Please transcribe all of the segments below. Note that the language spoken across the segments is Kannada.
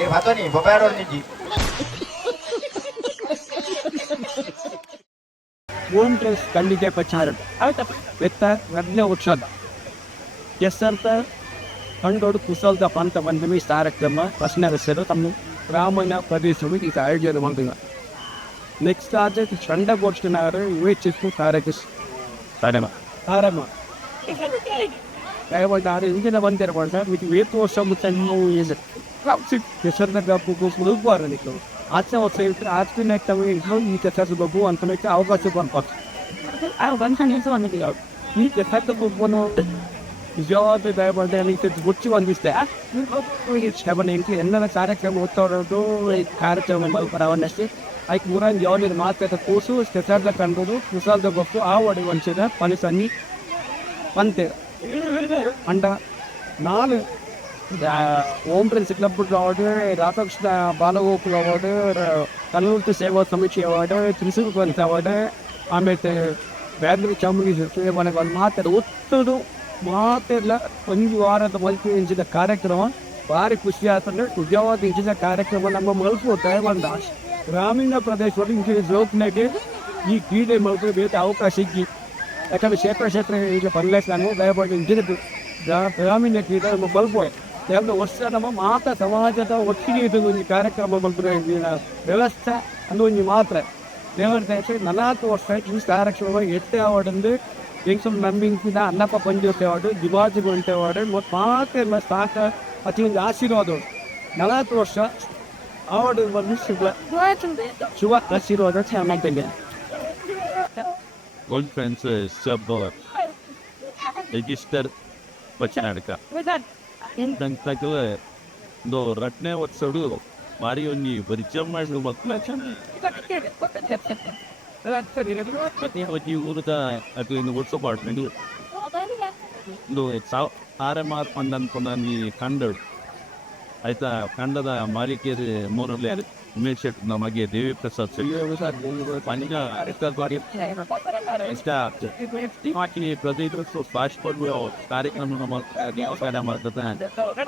એ વાતો નહીં બગાડો નહીં Wondrous ಕಂಡಿದೆ ಪ್ರಚಾರ ವೆತ್ತ ರತ್ನ ಉತ್ಸವ ಕೆಸರ್ತ ಕಂಡೋಡು ಕುಸಲ್ದ ಪಂತ ಬಂದಮಿ ಕಾರ್ಯಕ್ರಮ ಪ್ರಶ್ನೆ ಹೆಸರು ತಮ್ಮ ಗ್ರಾಮೀಣ ಪ್ರದೇಶವು ಇದು ಆಯೋಜನೆ ಮಾಡಿದ ನೆಕ್ಸ್ಟ್ ಆದ ಚಂಡಗೋಷ್ಠಿನವರು ವಿವೇಚಿಸುವ ಕಾರ್ಯಕ್ರಮ ಆರಂಭ ದಯವಾಗಿ ಇಂದಿನ ಬಂದಿರಬಾರ್ದು ಇದು ವೇತು ವರ್ಷ ಕೆಸರ್ನ ಮುಳುಗಬಾರದಿತ್ತು ಆಚೆ ವರ್ಷ ಇರ್ತಾರೆ ಆಚೆ ಈ ಕೆಸರು ಅಂತ ಅವಕಾಶ ಬಂದ್ಬಿಟ್ಟು ಈ ಕೆಸರು ಬೊಬ್ಬನು ನಿಜವಾದ ದಯಮಾಡಿ ಗುಚ್ಚಿ ಬಂದಿಸ್ತೆ ಶಬನಿಗೆ ಎಲ್ಲ ಕಾರ್ಯಕ್ರಮ ಓದ್ತಾಡೋದು ಕಾರ್ಯಕ್ರಮ ಬರವನ್ನಷ್ಟೇ ಅದಕ್ಕೆ ಊರಲ್ಲಿ ಯಾವ ಮಾತಾಡ ಕೂಸು ಕೆಸರ್ದ ಕಂಡು ಕುಸಾದ ಗೊತ್ತು ಆ ಒಡಿ ಒಂಚಿದ ಪಲಿಸನ್ನಿ ಪಂತೆ ಅಂಡ ನಾನು Om prince club award Radhakrishna Balagokula award Kalluru Seva Samiti award ತ್ರಿಸೂರು ಗ್ರಂಥ ಅವಾರ್ಡು ಆಮೇಲೆ ಬ್ಯಾಗ್ರಿ ಚಾಮುಂಡೇಶ್ವರಿ ಮನೆಗೆ ಒಂದು ಮಾತಾಡ ಒತ್ತದು ಮಾತೆಲ್ಲ ಒಂದು ವಾರದ ಮಲ್ಪಿ ಇಂಚಿದ ಕಾರ್ಯಕ್ರಮ ಭಾರಿ ಖುಷಿ ಆಗ್ತದೆ ನಿಜವಾದ ಇಂಚಿದ ಕಾರ್ಯಕ್ರಮ ನಮ್ಮ ಮಲ್ಪು ದಯವಂತ ಗ್ರಾಮೀಣ ಪ್ರದೇಶದಲ್ಲಿ ಇಂಚಿನ ಜೋಕ್ನಾಗೆ ಈ ಕ್ರೀಡೆ ಮಲ್ಪು ಬೇರೆ ಅವಕಾಶ ಇಕ್ಕಿ ಯಾಕಂದರೆ ಕ್ಷೇತ್ರ ಈಗ ಬರಲೇಸ್ ನಾನು ದಯವಾಗಿ ಇಂಚಿನದ್ದು ಗ್ರಾಮೀಣ ಕ್ರೀಡೆ ನಮ್ಮ ಮಲ್ಪು ಎರಡು ವರ್ಷ ನಮ್ಮ ಮಾತ್ರ ಸಮಾಜದ ಒಟ್ಟಿಗೆ ಇದು ಒಂದು ಕಾರ್ಯಕ್ರಮ ಬಂದರೆ ವ್ಯವಸ್ಥೆ ಅದು ಒಂದು ಮಾತ್ರ ದೇವರ 40 ವರ್ಷ ಈ ಕಾರ್ಯಕ್ರಮ ಎಟ್ಟೆ ಅವಾರ್ಡ್ ಅಂದ್ರೆ ಹೆಂಗ್ ನಂಬಿಂದ ಅನ್ನಪ್ಪ ಪಂಜೋತಿ ಅವಾರ್ಡು ದಿವಾಜಿ ಗೊಂಟೆ ಅವಾರ್ಡು ಮತ್ತು ಮಾತ್ರ ಎಲ್ಲ ಸಾಕ ಅತಿ ಒಂದು ಆಶೀರ್ವಾದ 40 ವರ್ಷ ಅವಾರ್ಡು ಬಂದು ಶುಭ ಆಶೀರ್ವಾದ ಚೆನ್ನಾಗಿದೆ Old friends sub register ಬಚ್ಚಾಡಕ ನಂತರ ಒಂದು ರಟ್ನೆ ಒತ್ಸಡು ಮಾರಿ ಒಂದು ಪರಿಚಯ ಮಾಡಿದ್ರು ಮಕ್ಕಳು ಊರದ ಅದು ಇನ್ನು ಒಡ್ಸೋ ಪಾಡ್ಕೊಂಡು ಒಂದು ಸಾರೆ ಮಾರ್ಪಂಡ ಅನ್ಕೊಂಡ ನೀ ಕಂಡಳು ಆಯ್ತಾ ಕಂಡದ ಮಾರಿಕೇರಿ ಮೂರಲ್ಲಿ ಉಮೇಶ್ ಶೆಟ್ಟಿ ನಮಗೆ ದೇವಿ ಪ್ರಸಾದ್ ಪಂಜ ಇಷ್ಟ ಪ್ರತಿಯೊಂದು ಫಾಸ್ಟ್ ಫುಡ್ ಕಾರ್ಯಕ್ರಮ ಮಾಡ್ತದೆ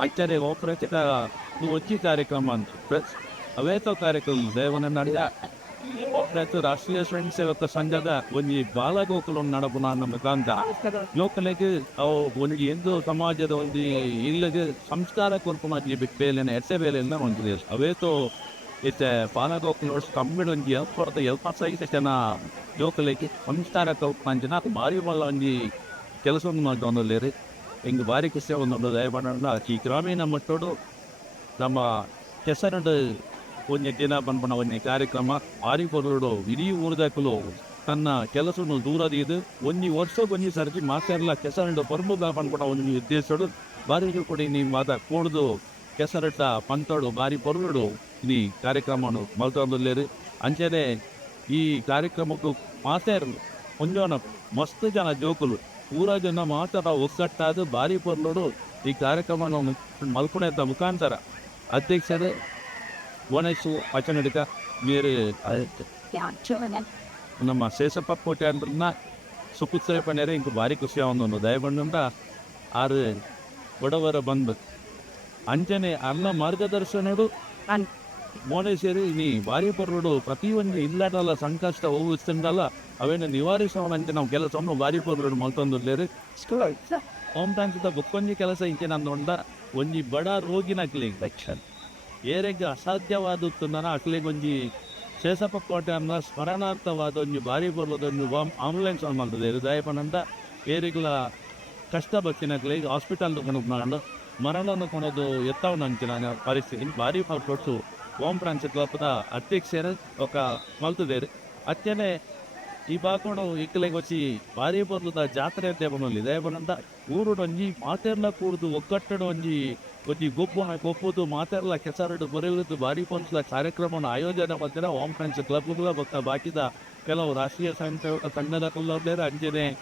ಆಚಾರ್ಯ ಓಪರೇಟ್ వచ్చి ಕಾರ್ಯಕ್ರಮ ಅಂತ ಅವೇತ ಕಾರ್ಯಕ್ರಮ ದೇವನ ನಡೆದ ರಾಷ್ಟ್ರೀಯ ಸ್ವಯಂ ಸೇವಕ ಸಂಘದ ಒಂದು ಬಾಲಗೋಕುಲ ನಡಪು ನಮ್ಮ ಕಾಂತ ಲೋಕಲಿಗೆ ಅವು ಒಂದು ಎಂದು ಸಮಾಜದ ಒಂದು ಇಲ್ಲದೆ ಸಂಸ್ಕಾರ ಕೊರ್ಪುನ ಬೇಲೆನ ಎಸೆ ಬೇಲೆಲ್ಲ ಒಂದು ಅವೇತೋ ಇತ್ತೆ ಬಾಲಗೋಕುಲ ಕಮ್ಮಿಡ ಒಂದು 75 ಜನ ಲೋಕಲಿಗೆ ಸಂಸ್ಕಾರ ಕೊರ್ಪಂಜನ ಭಾರಿ ಬಲ್ಲ ಒಂದು ಕೆಲಸವನ್ನು ಮಾಡ್ಕೊಂಡಲ್ಲಿ ಹಿಂಗೆ ಭಾರಿ ಖುಷಿ ಒಂದು ದಯಮಾಡ ಈ ಗ್ರಾಮೀಣ ಮಟ್ಟೋಡು ನಮ್ಮ ಕೆಸರಡು ಒಂದು ದಿನ ಬಂದ್ಬಣ್ಣ ಒಂದು ಕಾರ್ಯಕ್ರಮ ಭಾರಿ ಬರೋಡು ಇಡೀ ಊರದಕ್ಕೂ ತನ್ನ ಕೆಲಸವನ್ನು ದೂರದಿದ್ದು ಒಂದು ವರ್ಷ ಬಂದು ಸರ್ಜಿ ಮಾತಾಡಲ್ಲ ಕೆಸರಡು ಪರ್ಮುಗ ಬಂದ್ಬಿಟ್ಟ ಒಂದು ಉದ್ದೇಶಡು ಭಾರಿ ಕೊಡಿ ನೀವು ಮಾತಾ ಕೂಡ್ದು ಕೆಸರಟ್ಟ ಪಂತೋಡು ಭಾರಿ ಪರ್ಮುಡು ಈ ಕಾರ್ಯಕ್ರಮವನ್ನು ಮಲ್ತೊಂದಲ್ಲೇರಿ ಅಂಚೆನೆ ಈ ಕಾರ್ಯಕ್ರಮಕ್ಕೂ ಮಾತಾಡಲು ಒಂಜೋನ ಮಸ್ತ್ ಜನ ಜೋಕುಲು ಊರ ಜನ ಮಾತಾಡ ಒಕ್ಕಟ್ಟಾದ ಭಾರಿ ಪರ್ಲೋಡು ಈ ಕಾರ್ಯಕ್ರಮವನ್ನು ಮಲ್ಪುಣೆತ್ತ ಮುಖಾಂತರ ಅಧ್ಯಕ್ಷರೇ ಓನೈಸು ಅಚನಡಿಕ ಬೇರೆ ನಮ್ಮ ಶೇಷಪ್ಪ ಕೋಟೆ ಅಂದ್ರನ್ನ ಸುಪುತ್ಸರೆ ಪಣ್ಯರೆ ಇಂಕ ಭಾರಿ ಖುಷಿ ಅವನೊಂದು ದಯಬಂಡ ಆರು ಬಡವರ ಬಂದು ಅಂಚನೆ ಅಲ್ಲ ಮಾರ್ಗದರ್ಶನಡು ಮೋನೆ ಸೇರಿ ನೀ ಭಾರಿ ಪರ್ರೋಡು ಪ್ರತಿಯೊಂದು ಇಲ್ಲದಲ್ಲ ಸಂಕಷ್ಟ ಹೋಗಿಸ್ತಂದಲ್ಲ ಅವೇನು ನಿವಾರಿಸೋಣಂತೆ ನಾವು ಕೆಲಸವನ್ನು ಭಾರಿ ಪರ್ರೋಡು ಮಲ್ತೊಂದಿರ್ಲೇರಿ ಹೋಮ್ ಟ್ರಾನ್ಸ್ದ ಬುಕ್ಕೊಂಜಿ ಕೆಲಸ ಇಂಚೆ ನಾನು ನೋಡ್ದ ಒಂಜಿ ಬಡ ರೋಗಿನ ಅಕ್ಲಿಗೆ ದಕ್ಷಿಣ ಏರೆಗೆ ಅಸಾಧ್ಯವಾದದ್ದು ನಾನು ಅಕ್ಲಿಗೊಂಜಿ ಶೇಷಪ್ಪ ಕೋಟೆ ಅನ್ನ ಸ್ಮರಣಾರ್ಥವಾದ ಒಂದು ಭಾರಿ ಬರೋದೊಂದು ಆಂಬುಲೆನ್ಸ್ ಆನ್ ಮಾಡ್ತದೆ ಹೃದಯಪನಂತ ಏರಿಗಳ ಕಷ್ಟ ಬಚ್ಚಿನಕ್ಲಿಗೆ ಹಾಸ್ಪಿಟಲ್ ಕೊನೋದು ಮರಣವನ್ನು ಕೊನೋದು ಎತ್ತವನ್ನ ಅಂಚಿನ ಪರಿಸ್ಥಿತಿ ಭಾರಿ ಕೊಟ್ಟು ಓಂ ಪ್ರಾಂಚ ಕ್ಲಬ್ದ ಅಧ್ಯಕ್ಷರ ఒక ಮಲ್ತದೇರಿ ಅಚ್ಚನೆ ಈ ಬಾಕೊಂಡು ಇಕ್ಕಲೆಗೆ వచ్చి ಭಾರಿ ಬರ್ಲದ ಜಾತ್ರೆ ಅಂತ ಬಂದಲ್ಲಿ ದಯಬಂದ ಊರುಡು ಒಂಜಿ ಮಾತೆರ್ಲ ಕೂಡುದು ಒಕ್ಕಟ್ಟಡು ಒಂಜಿ ಗೊಪ್ಪುದು ಮಾತೆರ್ಲ ಕೆಸರಡು ಬರೆಯುವುದು ಭಾರಿ ಪಂಚದ ಕಾರ್ಯಕ್ರಮವನ್ನು ಆಯೋಜನೆ ಮಾಡ್ತಾರೆ ಓಂ ಫ್ರೆಂಡ್ಸ್ ಕ್ಲಬ್ಗಳ ಗೊತ್ತ ಬಾಕಿದ ಕೆಲವು ರಾಷ್ಟ್ರೀಯ ಸಂಘದ ಕುಲ್ಲಬ್ಲೇರ ಅಂಜನೆ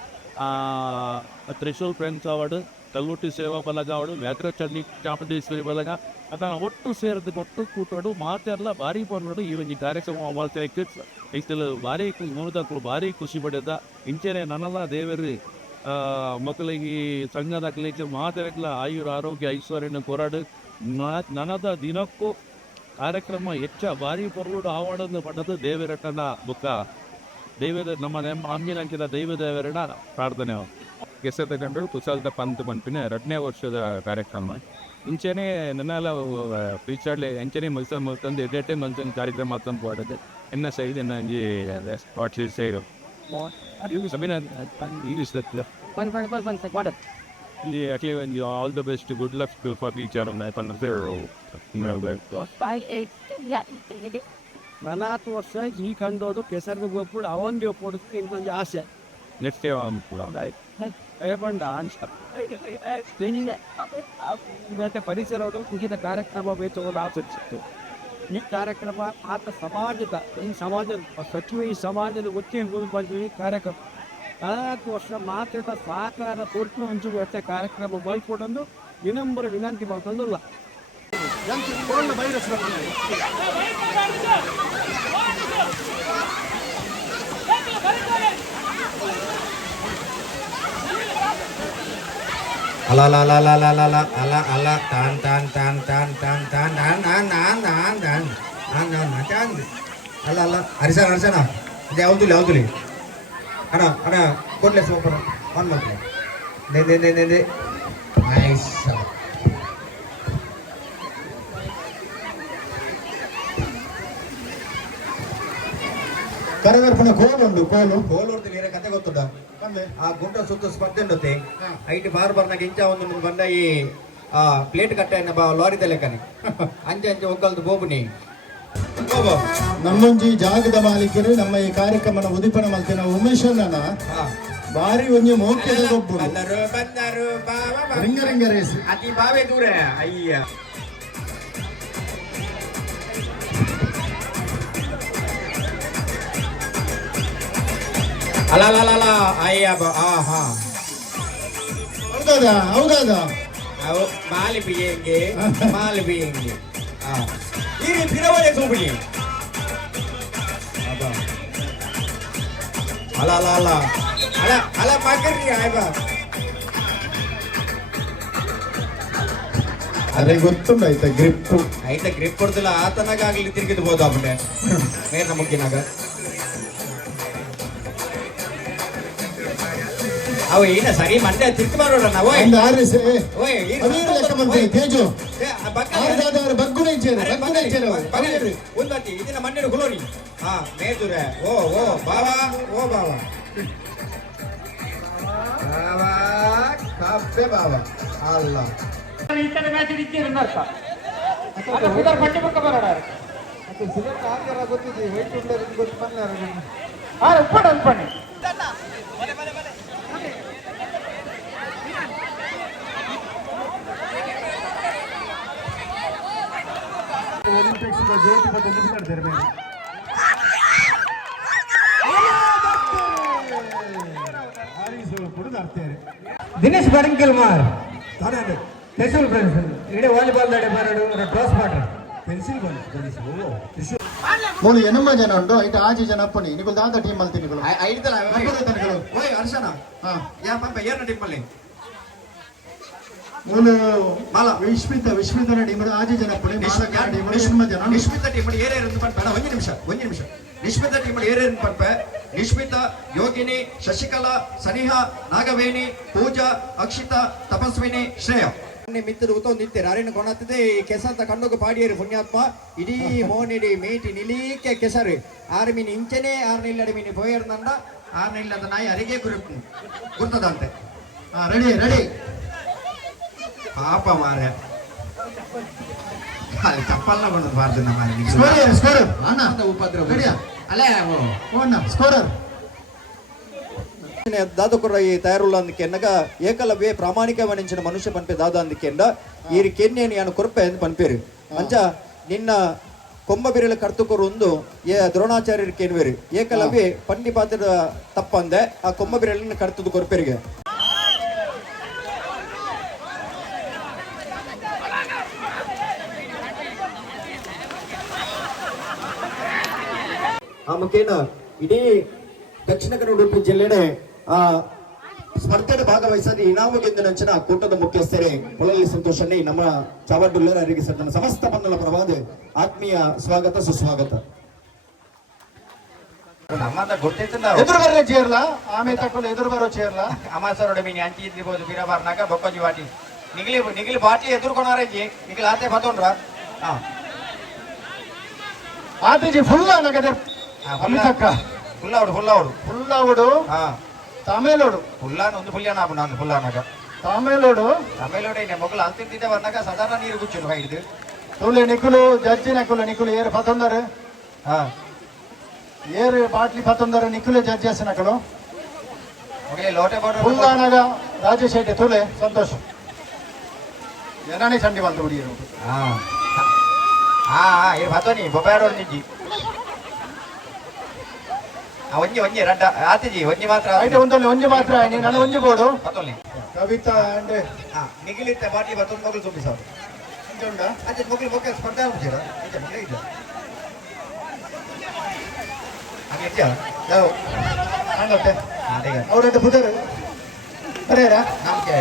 ತ್ರಿಶೂಲ್ ಫ್ರೆಂಡ್ಸ್ ಅವಾರ್ಡ್ ಕಲ್ಲುಟ್ಟಿ ಸೇವಾ ಬಲಗ ಅವಳು ವ್ಯಾಘ್ರ ಚಂಡಿ ಚಾಮುಂಡೇಶ್ವರಿ ಬಲಗ ಅದನ್ನು ಒಟ್ಟು ಸೇರಿದ ಒಟ್ಟು ಕೂಟೋಡು ಮಾತೆಲ್ಲ ಭಾರಿ ಬಂದ್ಬಿಟ್ಟು ಈ ಒಂದು ಕಾರ್ಯಕ್ರಮ ಮಾಡ್ತೇವೆ ಇಷ್ಟೆಲ್ಲ ಭಾರಿ ನೋಡಿದಕ್ಕೂ ಭಾರಿ ಖುಷಿ ಪಡೆದ ಇಂಚೆನೆ ನನ್ನೆಲ್ಲ ದೇವರಿ ಮಕ್ಕಳಿಗೆ ಸಂಘದ ಕಲಿಕೆ ಮಾತೆಲ್ಲ ಆಯುರ ಆರೋಗ್ಯ ಐಶ್ವರ್ಯನ ಕೊರಾಡು ನನದ ದಿನಕ್ಕೂ ಕಾರ್ಯಕ್ರಮ ಹೆಚ್ಚ ಭಾರಿ ಪೊರುಡು ಆವಡನ್ನು ಪಡೆದು ದೇವರಟನ ಬುಕ್ಕ ದೈವದ ನಮ್ಮ ಅಂಗಿನಂಚಿನ ದೈವ ದೇವರಡ ಪ್ರಾರ್ಥನೆ ಕೆಸ ತಗೊಂಡು ಕುಶಾಲದ ಪಂತ್ ಪಂಪಿನ 2ನೇ ವರ್ಷದ ಕಾರ್ಯಕ್ರಮ ಇಂಚೆನೆ ನನ್ನೆಲ್ಲ ಫ್ಯೂಚರ್ಲಿ ಎಂಚನೆ ಮಲ್ತಂದು ಎಡ್ಡೆ ಮಲ್ತಂದು ಕಾರ್ಯಕ್ರಮ ಮತ್ತೊಂದು ಪಾಡದೆ ಎನ್ನ ಸೈಡ್ ನನಗೆ spot side actually all the best, good luck for each other. ನಲವತ್ತು ವರ್ಷ ಈ ಕಂಡೋದು ಕೆಸರು ಗೊಬ್ಬರು ಅವಂಗೆ ಕೊಡುತ್ತೆ ಇನ್ನೊಂದು ಆಸೆ Next year, ಮತ್ತೆ ಪರಿಸರಗಳು ಮುಗಿದ ಕಾರ್ಯಕ್ರಮ ವೇತವನ್ನು ಆಚರಿಸಿತ್ತು. ಈ ಕಾರ್ಯಕ್ರಮ ಆತ ಸಮಾಜದ ಈ ಸಮಾಜದ ಸಚಿವ ಈ ಸಮಾಜದ ಒತ್ತಿಗೆ ಬಂದು ಈ ಕಾರ್ಯಕ್ರಮ 40 ವರ್ಷ ಮಾತ್ರ ಸಹಕಾರ ಕೊಟ್ಟು ಹಂಚುವ ಕಾರ್ಯಕ್ರಮ ಬಲ್ಕೊಡೊಂದು ವಿನಮ್ರ ವಿನಂತಿ ಮಾಡ್ಕೊಂಡಲ್ಲ. ಅಲ್ಲ ಅಲ್ಲ ಅಲ್ಲ ಅಲ್ಲ ಅಲ್ಲ ಅಲ್ಲ ಅಲ್ಲ ಅಲ್ಲ ತಾನ್ ತಾನ್ ತಾನ್ ತಾನ್ ತಾನ್ ತಾನ್ ನಾನ್ ನಾನ್ ನಾನ್ ನಾನ್ ನಾನ್ ನಾನ್ ನಾನ್ ನಾನ್ ಅಲ್ಲ ಅಲ್ಲ ಹರಿಸಣ ಹರಿಸಣ ಇದು ಯಾವ್ದು ಅಣ್ಣ ಅಣ್ಣ ಕೊಡ್ಲೆ ಸೂಪರ್ ಆನ್ ಮಾಡ್ತೀನಿ ನೇ ನೈಸ್ ಕರಗರ್ಪಣೆ ಕೋಲು ಕೋಲು ನೀರ ಕತೆ ಗೊತ್ತುಂಟ ಆ ಗುಂಟ ಸುತ್ತ ಸ್ಪರ್ಧೆ ಉಂಡತೆ ಐಟಿ ಬಾರ್ನಾಗ ಇಂಚ ಒಂದು ಬಂದ ಈ ಪ್ಲೇಟ್ ಕಟ್ಟೆ ಲಾರಿದ ಲೆಕ್ಕನೆ ಅಂಚೆ ಒಗ್ಗಲ್ದು ಬೋಬುನಿ ನಮ್ಮೊಂಜಿ ಜಾಗದ ಮಾಲೀಕರು ನಮ್ಮ ಈ ಕಾರ್ಯಕ್ರಮನ ಉದಿಪನ ಮಲ್ತಿನ ಉಮೇಶನ ಬಾರಿ ಒಂಜಿ ಮೋಕ್ಯದ ಗೊಬ್ಬರು ಬಂದರು ರಿಂಗ ರೇಸ್ ಅತಿ ಬಾವೇ ದೂರ ಅಯ್ಯ ಅಲ್ಲ ಅಲ್ಲ ಅಲ್ಲ ಅಯ್ಯ ಹಾ ಹೌದಾ ಅವು ಮಾಲಿ ಬಿಯಂಗೆ ಈ ಪಿರವಳೆ ಸೋಬಿಡಿ ಅಲ್ಲ ಅಲ್ಲ ಅಲ್ಲ ಅಲ್ಲ ಅಲ್ಲ ಮಗರಿ ಆಯ್ಬ ಅರೆ ಗೊತ್ತುಂಡ ಆಯ್ತಾ ಗ್ರಿಪ್ ಕೊಡ್ತಿಲ್ಲ ಆತನಾಗ ಆಗ್ಲಿ ತಿರುಗಿದು ಬೋದು ಆಗ್ಬಿಟ್ಟೆ ಮೇರ್ನ ಮುಗ್ಗಿನಾಗ ಅವ ಏನ ಸರಿ ಮಂಡ್ಯ ತಿರ್ತು ಮಾಡೋಣ ನಾವು ತೇಜು ಒಂದತಿ ಇದನ್ನ ಮಂಡ್ಯನ ಗುಲೋನಿ ಹಾ ಮೇದುರೆ ಓ ಬಾವಾ ಕಬ್ಬೆ ಬಾವಾ ಅಲ್ಲ ಇತರ ಮ್ಯಾಚ್ ಇಟ್ಟಿರನ್ನರ್ಥ ಅದು ಹುದರ್ ಪಟ್ಟಿ ಬಕ್ಕ ಬರಡಾರ ಅದು ಸಿಲೆಕ್ಟ್ ಆಗ್ಯಾರ ಗೊತ್ತಿದೆ ವೈಟ್ ಉಂಡರ್ ಗೊತ್ತು ಬಂದಾರ ಆ ಉಪ್ಪಣಿ ಒಲಿಂಪಿಕ್ಸ್ ಜ್ಯೋತಿ ಬಗ್ಗೆ ಮಾತಾಡ್ತಾರೆ ಮೇಲೆ ದಿನೇಶ್ ಬರಂಕಿಲ್ಮಾರ್ ಪೆನ್ಸಿಲ್ ಫ್ರೆಂಡ್ಸ್ ಇಡೀ ವಾಲಿಬಾಲ್ ದಾಡೆ ಬರಡು ಟಾಸ್ ಮಾಡ್ರಿ ಪೆನ್ಸಿಲ್ ಮೂಳು ಎನಮ್ಮ ಜನ ಉಂಟು ಐಟ ಆಜಿ ಜನ ಅಪ್ಪನಿ ನಿಗಳು ದಾದ ಟೀಮ್ ಅಲ್ತಿ ನಿಗಳು ಐದಲ್ಲ ಓಯ್ ಹರ್ಷನ ಹಾ ಯಾ ಪಾಪ ಏರ್ನ ಟೀಮ್ ಅಲ್ಲಿ ಮೂಲು ಮಾಲ ವಿಶ್ಮಿತನ ಟೀಮ್ ಆಜಿ ಜನ ಅಪ್ಪನಿ ನಿಶ್ಮಿತ ಟೀಮ್ ಅಲ್ಲಿ ಏರೇರು ಅಂತ ಬೇಡ ಒಂದು ನಿಮಿಷ ನಿಶ್ಮಿತ ಟೀಮ್ ಅಲ್ಲಿ ಏರೇರು ಪಂಪ ನಿಶ್ಮಿತ ಯೋಗಿನಿ ಶಶಿಕಲಾ ಸನಿಹಾ ನಾಗವೇಣಿ ಪೂಜಾ ಅಕ್ಷಿತಾ ತಪಸ್ವಿನಿ ಶ್ರೇಯ ಮಿತ್ತರು ಉತ್ತೊಂದಿತ್ತೇರು ಅರೇನು ಕೊಣತ್ತದೆ ಈ ಕೆಸಂತ ಕಂಡೋಗ ಪಾಡಿಯರು ಪುಣ್ಯಾತ್ಮ ಇಡೀ ಮೋನಿಡಿ ಮೇಟಿ ನಿಲೀಕೆ ಕೆಸರು 6 ಮೀನು ಇಂಚನೆ 6 ಇಲ್ಲಡಿ ಮೀನು ಪೋಯರ್ನಂದ 6 ಇಲ್ಲದ ನಾಯಿ ಅರಿಗೆ ಗುರ್ತದಂತೆ ರೆಡಿ ಪಾಪ ಮಾರ ಚಪ್ಪಲ್ನ ಬಂದದ್ದು ಬಾರ್ದು ನಮ್ಮ ಉಪದ್ರವ ಅಲ್ಲೇ ಸ್ಕೋರರ್ దాదాపు ఈ తయారులో అందుకెన్నగా ఏకలవ్య ప్రామాణికమైన మనుష్య పనిపే దాదా అందుకెండ ఈ కెన్నేని ఆయన కొరపే పనిపేరు ಅಂಚ ನಿನ್ನ ಕೊಂಬಬಿರಲ ಕರ್ತುಕೊರೊಂದು ದ್ರೋಣಾಚಾರ್ಯರು ಕೇನ್ವೇರು ಏಕಲವ್ಯ ಪಂಡಿ ಪಾತ್ರದ ತಪ್ಪಂದೆ ಆ ಕೊಂಬಬಿರಲಿನ ಕರ್ತದ ಕೊರಪೇರಿಗೆ ಆ ಮುಖೇನ ಇಡೀ ದಕ್ಷಿಣ ಕನ್ನಡ ಉಡುಪಿ ಜಿಲ್ಲೆಡೆ ಸ್ಪರ್ಧೆಯಲ್ಲಿ ಭಾಗವಹಿಸದೆ ಇನಾಮು ಗೆದ್ದಿನಂಚಿನ ಕೂಟದ ಮುಖ್ಯಸ್ಥರೇ ಪೊಲಲಿ ಸಂತೋಷನ್ನೇ ನಮ್ಮ ಚಾವಡ್ಡುಳ್ಳರಿಗೆ ಸರ್ ನಮ್ಮ ಸಮಸ್ತ ಪನ್ನಲ ಪರವಾದ ಆತ್ಮೀಯ ಸ್ವಾಗತ ಸುಸ್ವಾಗತ. ನಮ್ಮದ ಗೊತ್ತಿತ್ತು ಎದುರು ಬರೋ ಚೇರ್ಲ ಆಮೇಲೆ ತಕೊಂಡು ಎದುರು ಬರೋ ಚೇರ್ಲ ಅಮಾಸರೋಡ ಮೀನು ಅಂಚಿ ಇದ್ದಿರ್ಬೋದು ಬೀರಬಾರ್ನಾಗ ಬೊಕ್ಕೊಂಜಿ ಬಾಟಿ ನಿಗಿಲಿ ಬಾಟಿ ಎದುರ್ಕೊಂಡಾರಜ್ಜಿ ನಿಗಿಲಿ ಆತೆ ಬತ್ತೋನ್ರ ಆತಜಿ ಫುಲ್ ನಗದೆ ಅಮಿತಕ್ಕ ಫುಲ್ಲವಡು ಹಾ ತಮಿಳೋಡು ಫುಲ್ಲಾನ ಒಂದು ಫುಲ್ಯಾನ ನಾನು ಫುಲ್ಲಾನಾಗ ತಮಿಳೋಡು ಮೊಗಲು ಅಂತಿದ್ದ ಬಂದಾಗ ಸಾಧಾರಣ ನೀರು ಗುಚ್ಚು ಹಿಡಿದು ತುಲೆ ನಿಕುಲು ಜಡ್ಜಿ ನಿಕುಲು ಏರು ಪತ್ತೊಂದರು ಹಾ ಏರು ಬಾಟ್ಲಿ ಪತ್ತೊಂದರು ನಿಕುಲು ಜಡ್ಜಿ ನಕಲು ಮೊಗಲೇ ಲೋಟೆ ಬೋರ್ಡ್ ಫುಲ್ಲಾನಾಗ ರಾಜೇಶ್ ಶೆಟ್ಟಿ ತುಲೆ ಸಂತೋಷ ಏನಾನೇ ಚಂಡಿ ಬಂದು ಹುಡುಗಿರು ಹಾ ಹಾ ಇದು ಬತ್ತೋನಿ ಬೊಬ್ಬಾಡೋಡು ನಿಜ್ಜಿ ಒಂಜಿ ರಡ್ಡ ಆತಿಜಿ ಒಂಜಿ ಮಾತ್ರ ಆಯ್ತು ಒಂಜಿ ಮಾತ್ರ ನಾನು ಒಂಜಿ ಬೋಡು ಬತ್ತೋನಿ ಕವಿತಾ ಅಂಡ್ ಹಾ ನಿಗಿಲಿತ್ತ ಬಾಟಿ ಬತ್ತೊಂದು ಮೊಗಲು ತುಂಬಿ ಸರ್ ಅದೇ ಮೊಗಲು ಸ್ಪರ್ಧೆ ಆಗ್ಬಿಡ್ತೀರಾ ಇಲ್ಲ ಹಾಗೆ ಇದೆಯಾ ಯಾವ ಹಂಗತ್ತೆ ಅದೇ ಅವ್ರದ್ದು ಬುಧರು ಬರೆಯರಾ ನಮ್ಗೆ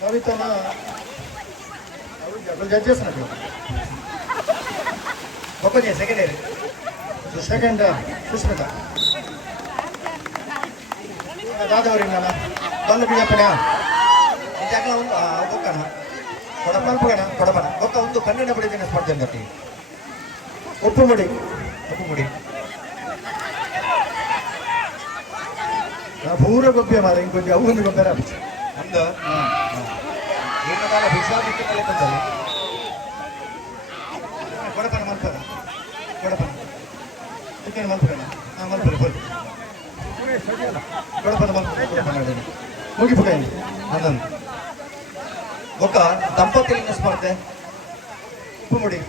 ಕವಿತನ ಜಡ್ಜಸ್ ನಕಲು ಬೊಕ್ಕೊಂಜಿ ಸೆಕೆಂಡ್ ಇಯರ್ ಸೆಕೆಂಡ್ ಸುಸ್ಮಿತಾ ದಾದವರಿಂದ ಬಲ್ಲ ಬಿಜಾಪುರ ಇದಾಗಲ ಒಂದು ಬೊಕ್ಕಣ ಕೊಡಪನ ಬೊಕ್ಕ ಒಂದು ಕನ್ನಡ ಪಡಿದಿನ ಸ್ಪರ್ಧೆ ಗತಿ ಉಪ್ಪು ಮುಡಿ ಪೂರ ಗೊಬ್ಬೆ ಮಾರ ಇಂಕೊಂಚ ಅವನು ಗೊಬ್ಬರ ಒಂದು ಏನು ಕಾಲ ಭಿಕ್ಷಾಭಿಕ್ಷೆ ತಂದಲ್ಲಿ ಕೊಡಪನ ಮಲ್ಪನ ಚಿಕನ್ ಮಲ್ಪನ ಮಲ್ಪನ ಕೊಡಪನ ಮಲ್ಪನ ಮುಗಿಪುಕ ಹನ್ನೊಂದು ಬೊಕ್ಕ ದಂಪತಿಲಿನ ಸ್ಪರ್ಧೆ ಉಪ್ಪು ಮುಡಿ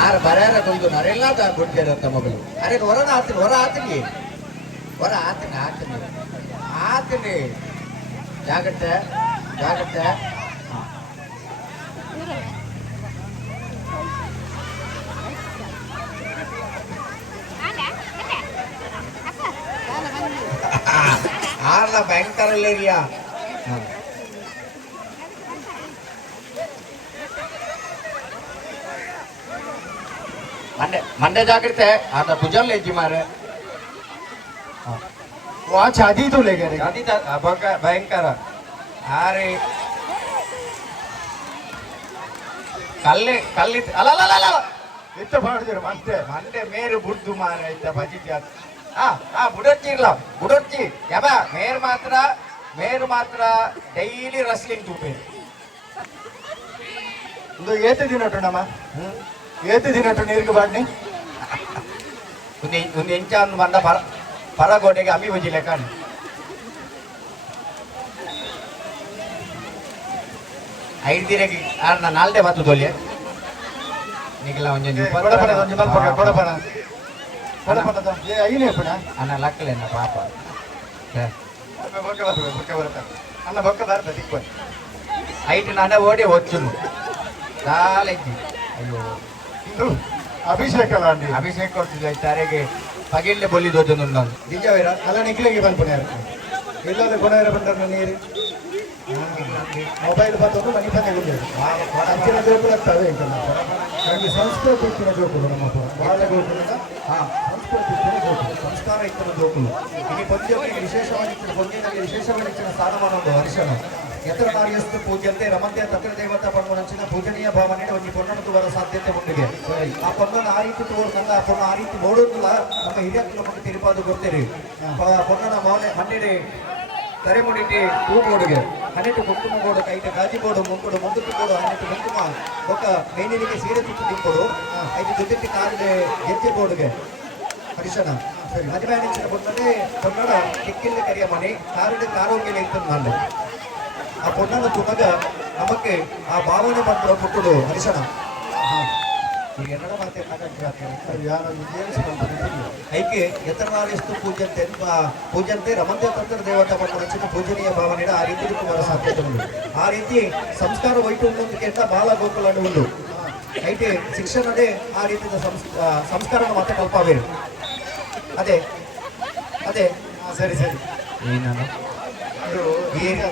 ಆರು ಬರ್ಯಾರ ಕೊಯ್ದು ನರೆಲ್ಲ ಕೊಡ್ತೀರಂತ ಮಗಳು ಅರೆ ಹೊರ ಆತೀನಿ ಜಾಗ್ರತೆ ಆರ್ಲ ಭಯಂಕರ ಏರಿಯಾ ಮಂಡೆ ಜಾಗ್ರತೆ ಆತ ಭುಜಲ್ ಹೆಜ್ಜಿ ಮಾರೆ ವಾಚ್ ಅದೀತು ಲೇಗರೆ ಅದಿತ ಭಯಂಕರ ಆರೆ ಕಲ್ಲಿ ಅಲ್ಲ ಎತ್ತ ಮಾಡಿದ್ರು ಮತ್ತೆ ಮಂಡೆ ಮೇರು ಬುಡ್ದು ಮಾರ ಇದ್ದ ಬಜಿತಿ ಬುಡೊಚ್ಚಿ ಯಬ ಮೇರು ಮಾತ್ರ ಡೈಲಿ ರಸ್ಲಿಂಗ್ ತೂಪೆ ಒಂದು ಏತು ದಿನ ನಮ್ಮ ಏತು ದಿನ ನೀರಿಗೆ ಬಾಡ್ನಿ ಒಂದು ಎಂಚ ಒಂದು ಬಂದ ಪರಗೋಡೆಗೆ ಅಮ್ಮಿ ಬಜಿಲೆ ಕಾಣಿ ಐದು ದಿನಕ್ಕೆ ನಾಲ್ಡೆ ಬತ್ತು ತೊಲೆ ನಿಗಲ ಕೊಡಪಣ ಐನೇ ಪಣ ಅನ್ನ ಲಕ್ಕಲೆನ್ನ ಪಾಪ ಅನ್ನ ಬೊಕ್ಕ ಬಾರ್ದ ದಿಕ್ಕ ಐಟು ನನ್ನ ಓಡಿ ಹೊಚ್ಚುನು ಸಾಲೆಜ್ಜಿ ಅಯ್ಯೋ ಅಭಿಷೇಕ ಅಭಿಷೇಕ್ ಕೊಡ್ತಿದ್ದೆ ತಾರೆಗೆ ಪಗಿಲ್ಲೆ ಬೊಲ್ಲಿ ದೊಡ್ಡನು ನಾನು ನಿಜವೇರ ಅಲ್ಲ ನಿಕ್ಲಿಗೆ ಬಂದ್ಪುಣ್ಯಾರ ಇಲ್ಲದ ಕೊನೆಯರ ಬಂದ ನೀರು ಮೊಬೈಲ್ ಬರ್ತದ್ದು ಮನೆ ಪಂದೆ ಅಂಚಿನ ಜೋಕುಲು ಆಗ್ತವೆ ನನಗೆ ಸಂಸ್ಕೃತಿ ಇತ್ತಿನ ಜೋಕುಲು ನಮ್ಮ ಬಾಳ ಗೋಕುಲದ ಸಂಸ್ಕೃತಿ ಇತ್ತಿನ ಜೋಕುಲು ಸಂಸ್ಕಾರ ಇತ್ತನ ಜೋಕುಲು ಇಲ್ಲಿ ಪದ್ಯಗಳಿಗೆ ವಿಶೇಷವಾಗಿತ್ತು ಪದ್ಯದಲ್ಲಿ ವಿಶೇಷವಾಗಿತ್ತು ಸ್ಥಾನಮಾನ ಒಂದು ಹರ್ಷಣ ಎತ್ತರ ನಾರ್ಯಸ್ತು ಪೂಜ್ಯಂತೆ ರಮಂತೆ ತತ್ರ ದೇವತಾ ಪಣ್ಣುನಂಚಿನ ಪೂಜನೀಯ ಭಾವನೆ ಒಂದು ಪೊನ್ನಣದ್ದು ಬರೋ ಸಾಧ್ಯತೆ ಮುಂದಿಗೆ ಆ ಪೊನ್ನನ್ನು ಆ ರೀತಿ ತೋರ್ಕಂದ ಆ ಪೊನ್ನ ಆ ರೀತಿ ನೋಡೋದಿಲ್ಲ ನಮ್ಮ ಹಿರಿಯಕ್ಕಳ ಮುಂದೆ ತಿರುಪಾದು ಗೊತ್ತೇರಿ ಪೊನ್ನನ ಮೌನೆ ಮಣ್ಣಿಡಿ ತರೆ ಮುಡಿಟಿ ಹೂಗೋಡುಗೆ ಹನ್ನೆಟ್ಟು ಕುಂಕುಮ ಗೋಡು ಐದು ಗಾಜಿ ಗೋಡು ಮುಂಕೊಡು ಮುಂದಕ್ಕೆ ಗೋಡು ಹನ್ನೆಟ್ಟು ಕುಂಕುಮ ಒಕ್ಕ ಮೇನಿಗೆ ಸೀರೆ ತುಟ್ಟು ತಿಂಕೊಡು ಐದು ಜೊತೆ ಕಾಲಿಗೆ ಗೆಜ್ಜೆ ಗೋಡುಗೆ ಹರಿಶನ ಮದುವೆ ಅನಿಸಿನ ಪೊನ್ನದೇ ಪೊನ್ನಡ ಕಿಕ್ಕಿಲ್ಲ ಕರಿಯ ಮನೆ ಕಾರಿಡ ಕಾರೋಗ್ಯ ಇತ್ತು ನಾನು ಆ ಪೊನ್ನನ ತುಮಗ ನಮಗೆ ಆ ಭಾವನೆ ಬಂದು ಪುಟ್ಟುಡು ಹರಿಶನ ಈಗ ಎನ್ನಡ ಐಕೆ ಎತ್ತರನಾರಿಸ್ತು ಪೂಜಂತೆ ರಮಂತೆ ತಂತ್ರ ದೇವತಾ ಪಣ್ಣು ಪೂಜನೀಯ ಭಾವನೆ ಆ ರೀತಿ ಕುಮಾರ ಸಾಧ್ಯತೆ ಉಂಟು ಆ ರೀತಿ ಸಂಸ್ಕಾರ ವೈಟು ಉಂಟು ಬಾಲ ಗೋಕುಲ ಉಂಟು ಐತೆ ಶಿಕ್ಷಣದೇ ಆ ರೀತಿಯ ಸಂಸ್ಕಾರ ಮತ್ತೆ ಕಲ್ಪವೇರು ಅದೇ ಅದೇ ಸರಿ ಸರಿ ಏನನು ಅದು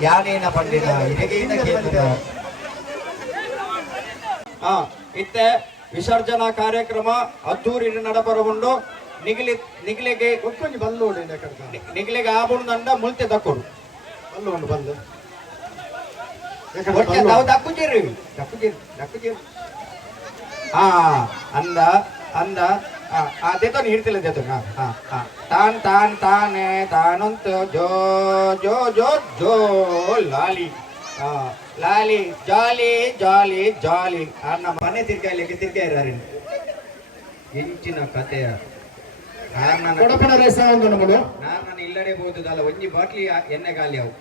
ಯಾನೇನ ಪಂಡಿತ ಇದಗೇನ ಕೇಂದ್ರ ಇತ್ತೆ ವಿಸರ್ಜನಾ ಕಾರ್ಯಕ್ರಮ ಅದ್ದೂರಿ ನಡಬರಗೊಂಡು ನಿಗಿಲಿಗೆ ಒಕ್ಕೊಂದು ಬಲ್ಲು ನಿಗಿಲಿಗೆ ಆಬುಣದಂಡ ಮುಲ್ತೆ ದಕ್ಕೊಡು ಬಲ್ಲು ಉಂಟು ಬಲ್ಲು ನಾವು ದಕ್ಕುಜೀರಿ ಅಂದ ಅಂದ ದೇತೋನು ಹಿಡ್ತಿಲ್ಲ ದೇತೋನು ತಾನ್ ತಾನ್ ತಾನೆ ತಾನಂತ ಜೋ ಜೋ ಜೋ ಜೋ ಲಾಲಿ ಲಾಲಿ ಜಾಲಿ ಜಾಲಿ ಜಾಲಿ ನಮ್ಮ ಮನೆ ತಿರ್ಗಾಯ್ಲಿಕ್ಕೆ ತಿರ್ಗಾಯಿರಾರಿ ಹೆಂಚಿನ ಕಥೆಯ ಕೊಡಪನ ರೇಸ ಒಂದು ನಮ್ಮದು ನಾನು ಇಲ್ಲಡೆ ಬೋದುದಲ್ಲ ಒಂಜಿ ಬಾಟ್ಲಿ ಎಣ್ಣೆ ಗಾಲಿ ಅವು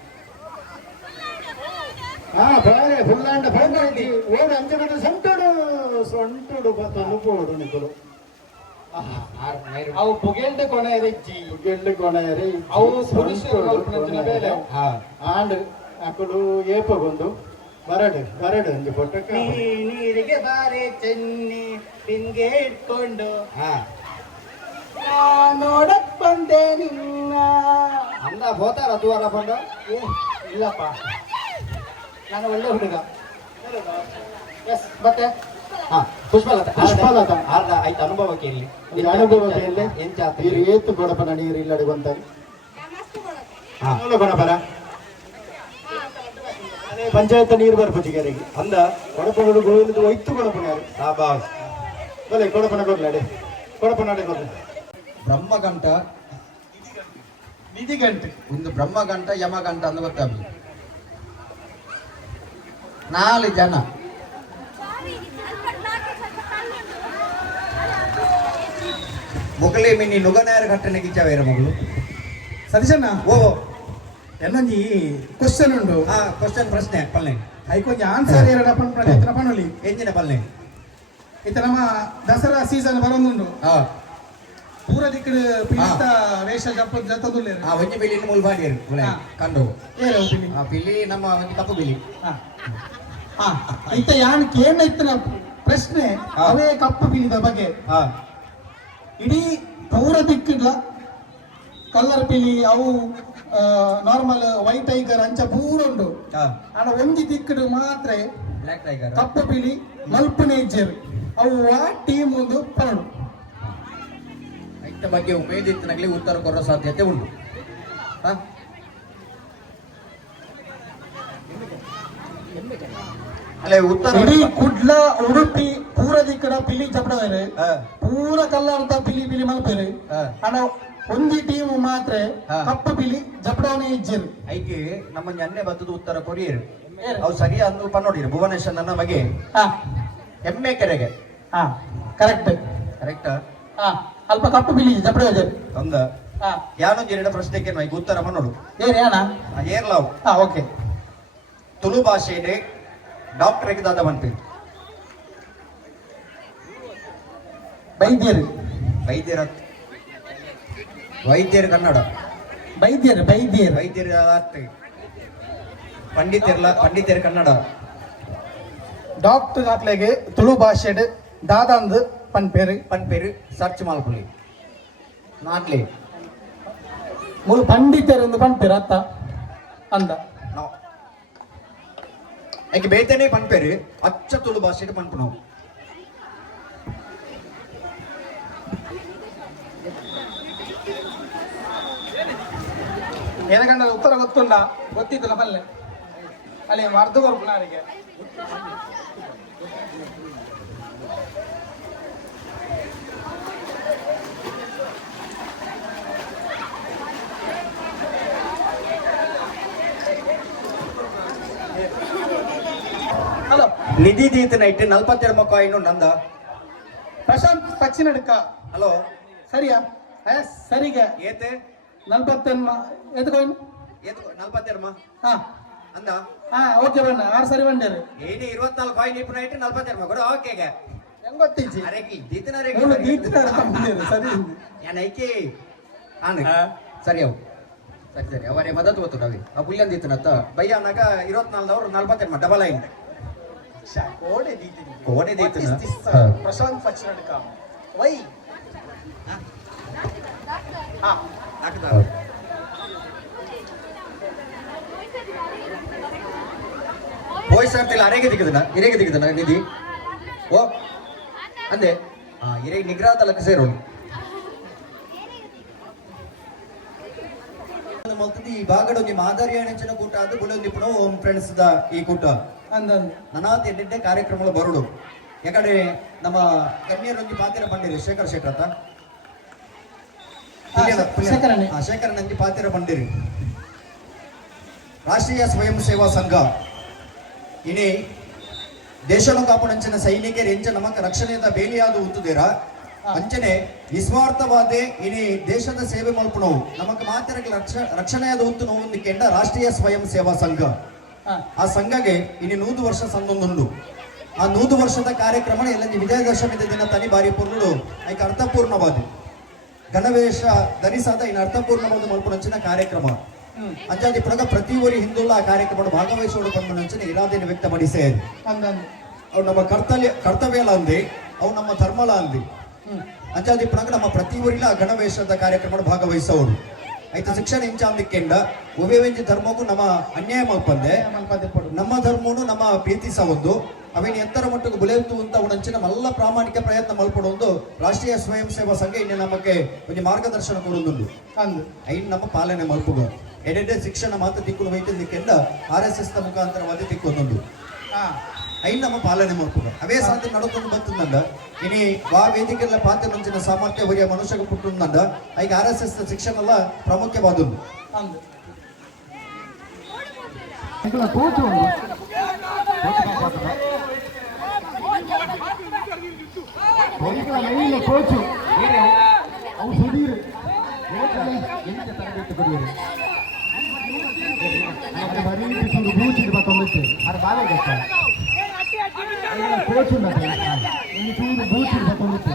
ಬೇರೆ ಫುಲ್ ಅಂಡ್ ಫೈನ್ ಐತಿ ಓಡು ಅಂಜಗಡೆ ಸೊಂಟೋಡು ಬತ್ತಲು ಪೋಡು ನಿಕ್ಕಲು ಅವು ಪುಗೆಲ್ಡೆ ಕೊನೆ ಇರಜ್ಜಿ ಗೆಲ್ಲು ಕೊನೆಯರಿ ಅವು ಪುರುಷರು ಕಲ್ಪನೆ ಬೇರೆ ಆಂಡ್ ಅಕ್ಕಳು ಏಪಗೊಂದು ಬರಡು ಬರಡು ಒಂದು ಕೊಟ್ಟಕ್ಕ ನೀರಿಗೆ ಬಾರೆ ಚೆನ್ನಿ ಬಿನ್ಗೆ ಇಟ್ಕೊಂಡು ನೋಡಕ್ ಬಂದೆ ನಿನ್ನ ಅಂದ ಹೋತಾರ ದೂರ ಬಂದು ಇಲ್ಲಪ್ಪ ನಾನು ಒಳ್ಳೆ ಹುಡುಗ ಎಸ್ ಮತ್ತೆ ಪುಷ್ಪಲತಾ ಪುಷ್ಪಲತಾ. ಅರ್ಧ ಆಯ್ತು ಅನುಭವಕ್ಕೆ ಇಲ್ಲಿ ಈ ಅನುಭವಕ್ಕೆ ಇಲ್ಲಿ ಎಂಚಾತ ನೀರು ಏತು ಕೊಡಪನ ನೀರು ಇಲ್ಲಡೆ ಬಂತ ಕೊಡಪನ ಪಂಚಾಯತ್ ನೀರು ಬರ್ಪುಜಿಗರಿಗೆ ಅಂದ ಕೊಡಪನ ಗೋವಿಂದ ಒಯ್ತು ಕೊಡಪನ ಯಾರು ಬಾಸ್ ಬಲೆ ಕೊಡಪನ ಕೊಡ್ಲಾಡೆ ಕೊಡಪನ ಕೊಡ್ಲ ಬ್ರಹ್ಮಗಂಟ ನಿಧಿ ಗಂಟೆ ಒಂದು ಬ್ರಹ್ಮಗಂಟ ಯಮಗಂಟ ಅಂತ ಗೊತ್ತಾಗ್ಲಿ 4 ಜನ ಮೊಗಲಿ ಮಿನಿ ನುಗನೇರ ಘಟ್ಟನೆ ಗಿಚ್ಚವೇರ ಮಗಳು ಸತೀಶಣ್ಣ ಓ ಎಲ್ಲೊಂಜಿ ಕ್ವಶನ್ ಉಂಡು ಕ್ವಶನ್ ಪ್ರಶ್ನೆ ಪಲ್ಲೆ ಐಕೊಂಜಿ ಆನ್ಸರ್ ಎರಡಪ್ಪನ ಪ್ರಯತ್ನ ಪನೊಲಿ ಎಂಜಿನ ಪಲ್ಲೆ ಇತ್ತ ನಮ್ಮ ದಸರಾ ಸೀಸನ್ ಬರೋದುಂಡು ಪೂರ ದಿಕ್ಕಡು ಪಿಲಿತ ವೇಷ ಜತ್ತದುಲ್ಲೇರು ಒಂಜಿ ಬಿಲಿ ಮೂಲ ಬಾಡಿಯರು ಕಂಡು ಏರು ಪಿಲಿ ಆ ಬಿಲಿ ನಮ್ಮ ಒಂದು ಕಪ್ಪು ಬಿಲಿ ಇತ್ತ ಯಾನ್ ಕೇಂದ್ರ ಇತ್ತನ ಪ್ರಶ್ನೆ ಅವೇ ಕಪ್ಪು ಪಿಲಿದ ಬಗ್ಗೆ ಇಡೀ ಪೂರ ದಿಕ್ಕಿಡ್ಲ ಕಲ್ಲರ್ ಪಿಲಿ ಅವು ನಾರ್ಮಲ್ ವೈಟ್ ಟೈಗರ್ ಅಂಚ ಪೂರ ಉಂಡು ಆನ ಒಂಜಿ ದಿಕ್ಕಡು ಮಾತ್ರ ಬ್ಲಾಕ್ ಟೈಗರ್ ಕಪ್ಪು ಪಿಲಿ ಮಲ್ಪನೆ ಇಜ್ಜೆರು ಅವು ಆ ಟೀಮ್ ಒಂದು ಪರಡು ಐತ ಬಗ್ಗೆ ಉಮೇದಿತ್ತಿನಾಗಲಿ ಉತ್ತರ ಕೊಡೋ ಸಾಧ್ಯತೆ ಉಂಟು ಅಲ್ಲೇ ಉತ್ತರ ಇಡೀ ಕುಡ್ಲ ಉಡುಪಿ ಪೂರ ದಿಕ್ಕಡ ಪಿಲಿ ಚಪ್ಪಡವೇರೆ ಪೂರ ಕಲ್ಲರ್ದ ಪಿಲಿ ಪಿಲಿ ಮಲ್ಪೇರೆ ಅಣ್ಣ ಒಂಜಿ ಟೀಮ್ ಮಾತ್ರ ಕಪ್ಪು ಪಿಲಿ ಜಪಡವನೇ ಇಜ್ಜೆರು ಐಕೆ ನಮ್ಮ ಅನ್ಯ ಬತ್ತದ ಉತ್ತರ ಕೊರಿಯರು ಅವು ಸರಿ ಅಂದು ಪನ್ನೋಡಿರು ಭುವನೇಶ್ವರ್ ನನ್ನ ಬಗ್ಗೆ ಎಮ್ಮೆ ಕೆರೆಗೆ ಕರೆಕ್ಟ್ ಕರೆಕ್ಟ್ ಅಲ್ಪ ಕಪ್ಪು ಪಿಲಿ ಜಪಡವೆ ಒಂದ ಯಾನೊಂದು ಎರಡು ಪ್ರಶ್ನೆಗೆ ನೈಗೆ ಉತ್ತರ ಪನ್ನೋಡು ಏನ್ ಯಾನ ಏರ್ಲಾವು ಓಕೆ ತುಳು ಭಾಷೆಯಲ್ಲಿ ಡಾಕ್ಟರ್ಗೆ ದಾದ ಬಂತು ಬೈದ್ಯರು ವೈದ್ಯರ ವೈದ್ಯರು ಕನ್ನಡ ಬೈದ್ಯರು ಬೈದ್ಯರು ವೈದ್ಯರ ಪಂಡಿತರು ಕನ್ನಡ ಡಾಕ್ಟರ್ ಹಾಕ್ಲೆಗೆ ತುಳು ಭಾಷೆಡ್ ದಾದಂದು ಪನ್ಪೇರು ಪನ್ಪೇರು ಸರ್ಚ್ ಮಾಡ್ಕೊಳ್ಳಿ ನಾಡ್ಲಿ ಮೂರು ಪಂಡಿತರು ಪನ್ಪೇರು ಅತ್ತ ಅಂದ ನಾವು ಯಾಕೆ ಬೇತೇನೆ ಪನ್ಪೇರು ಅಚ್ಚ ತುಳು ಭಾಷೆಡ್ ಪನ್ಪು ನಾವು ಎನಗಂಡ ಉತ್ತರ ಗೊತ್ತುಂಡ ಗೊತ್ತಿದ್ದಲ್ಲ ಬಲ್ಲೆ ಅಲ್ಲಿ ಮರ್ದು ಕೊರ್ಪು ನಾರಿಗೆ ಹಲೋ ನಿಧಿ ದೀತ ನೈಟ್ 42 ಕಾಯಿನು ನಂದ ಪ್ರಶಾಂತ್ ಪಚ್ಚಿನಡ್ಕ ಹಲೋ ಸರಿಯಾ ಸರಿಗೆ ಏತೆ 41 ಎತ್ಕೋಯ್ನು 42 ಹಾ ಅಂದ ಓಕೆ ಬಣ್ಣ 6 ಸರಿ ಬಂಡೇರು ಏನೇ 24 ಕಾಯಿನ್ ಇಪ್ಪು ನೈಟ್ 42 ಕೊಡು ಓಕೆಗೆ ಹೆಂಗ್ ಗೊತ್ತಿಜ್ಜಿ ಅರೆಗಿ ದೀತನ ಸರಿ ഞാൻ ಐಕೆ ആണ് ಸರಿ ಅವು ಸರಿ ಅವರೇ ಮದತ್ ಗೊತ್ತು ನಾವಿ ಆ ಬುಲ್ಯನ್ ದಿತ್ತನತ್ತ ಬಯ್ಯ ಅನ್ನಾಗ 24 ಅವರು 42 ಡಬಲ್ ಐನ್ ಕೋಡೆ ದೀತಿನಿ ಕೋಡೆ ದೀತಿನ? ಪ್ರಶಾಂತ್ ಪಚ್ಚನಡ್ಕ ವೈ ಹಾ ವಾಯ್ಸ್ ಆಗ್ತಿಲ್ಲ. ಅರೆಗೆ ದಿಕ್ಕದನ ನಿಧಿ ಓ ಅಂದೆ ಇರೆಗೆ ನಿಗ್ರಹ ತಲಕ ಸೇರೋಣ ಮಲ್ತದಿ ಈ ಬಾಗಡ ಒಂಜಿ ಮಾದರಿ ಅಣೆಂಚಿನ ಕೂಟ ಅದು ಬುಲೊಂದಿ ಪುಣ ಓಂ ಫ್ರೆಂಡ್ಸ್ ದ ಈ ಕೂಟ ಅಂದಂದು ನನಾತ್ ಎಡ್ಡೆ ಕಾರ್ಯಕ್ರಮಗಳು ಬರುಡು ಯಾಕಂದ್ರೆ ನಮ್ಮ ಗಣ್ಯರು ಒಂಜಿ ಪಾತಿರ ಬಂದಿರಿ ಶೇಖರ್ ಶೆಟ್ಟರ್ ಅಂತ ಶೇಖರ್ ನಂಜಿ ಪಾತಿರ ಬಂದಿರಿ ರಾಷ್ಟ್ರೀಯ ಸ್ವಯಂ ಸೇವಾ ಸಂಘ ಇನಿ ದೇಶನು ಕಾಪುನಂಚಿನ ಸೈನಿಕರು ಎಂಚ ನಮಕ ರಕ್ಷಣೆಯಿಂದ ಬೇಲಿಯಾದ ಉತ್ತುದೇರ ಅಂಚನೆ ನಿಸ್ವಾರ್ಥವಾದೆ ಇನಿ ದೇಶದ ಸೇವೆ ಮಲ್ಪುಣವು ನಮಕ್ ಮಾತ್ರ ರಕ್ಷಣೆಯಾದ ಉತ್ತು ನೋವು ಕೆಂಡ ರಾಷ್ಟ್ರೀಯ ಸ್ವಯಂ ಸೇವಾ ಸಂಘ ಆ ಸಂಘಗೆ ಇನಿ 100 ವರ್ಷ ಸಂದೊಂದುಂಡು ಆ 100 ವರ್ಷದ ಕಾರ್ಯಕ್ರಮ ಎಲ್ಲ ವಿಜಯದಶಮಿ ದಿನ ತನಿ ಬಾರಿ ಪೂರ್ಣುಡು ಐಕ ಅರ್ಥಪೂರ್ಣವಾದ ಗಣವೇಶ ಧರಿಸಾದ ಇನ್ನು ಅರ್ಥಪೂರ್ಣವಾದ ಮಲ್ಪುನಂಚಿನ ಕಾರ್ಯಕ್ರಮ ಅಂಚಾದಿ ಪುನಗ ಪ್ರತಿ ಊರಿ ಹಿಂದುಲ್ಲ ಆ ಕಾರ್ಯಕ್ರಮ ಭಾಗವಹಿಸೋಡು ಬಂದ ಇರಾದೇನು ವ್ಯಕ್ತಪಡಿಸೇ ಅವು ನಮ್ಮ ಕರ್ತವ್ಯಲ ಅಂದಿ ಅವು ನಮ್ಮ ಧರ್ಮಲ ಅಂದಿ ಅಂಚಾದಿ ಪುನಗ ನಮ್ಮ ಪ್ರತಿ ಊರಿಲ ಆ ಗಣವೇಶದ ಕಾರ್ಯಕ್ರಮ ಭಾಗವಹಿಸೋರು ಐತ ಶಿಕ್ಷಣ ಇಂಚ ಅಂದಿಕ್ಕೆಂಡ ಒವ್ವೆಂಜಿ ಧರ್ಮಕ್ಕೂ ನಮ್ಮ ಅನ್ಯಾಯ ಮಲ್ಪಂದೆ ನಮ್ಮ ಧರ್ಮನು ನಮ್ಮ ಪ್ರೀತಿಸವೊಂದು ಅವೇನು ಎತ್ತರ ಮಟ್ಟಕ್ಕೆ ಬುಲೆತ್ತು ಅಂತ ಉಂಚಿನ ಮಲ್ಲ ಪ್ರಾಮಾಣಿಕ ಪ್ರಯತ್ನ ಮಲ್ಪಡೊಂದು ರಾಷ್ಟ್ರೀಯ ಸ್ವಯಂ ಸೇವಾ ಸಂಘ ಇನ್ನು ನಮಗೆ ಒಂದು ಮಾರ್ಗದರ್ಶನ ಕೊಡೊಂದುಂಡು ಐನ್ ನಮ್ಮ ಪಾಲನೆ ಮಲ್ಪುಗ ಎಡೆಡೆ ಶಿಕ್ಷಣ ಮಾತ್ರ ತಿಕ್ಕುಲು ವೈದ್ಯಕೆಂಡ RSS ದ ಮುಖಾಂತರವಾದ ತಿಕ್ಕೊಂದುಂಡು ಐನ್ ನಮ್ಮ ಪಾಲನೆ ಮಲ್ಪುಗ ಅವೇ ಸಾಧ್ಯ ನಡ್ಕೊಂಡು ಬರ್ತದಂಡ ಇನಿ ವಾ ವೇದಿಕೆಲ್ಲ ಪಾತ್ರ ನಂಚಿನ ಸಾಮರ್ಥ್ಯ ಹೊರಿಯ ಮನುಷ್ಯಗೆ ಪುಟ್ಟುಂದಂಡ ಈಗ RSS ದ ಶಿಕ್ಷಣ ಎಲ್ಲ ಪ್ರಾಮುಖ್ಯವಾದುಂಡು ಕೋಚು ಅವು ಸುಧೀರ್ ತರಬೇತಿ ಬರೆಯೋರು ಬೂಚಿಡ್ ಬತ್ತೊಂಬತ್ತು ಅದು ಬಾಳೆ ಕೋಚು ಬೂಚಿಡ್ ಬತ್ತೊಂಬತ್ತು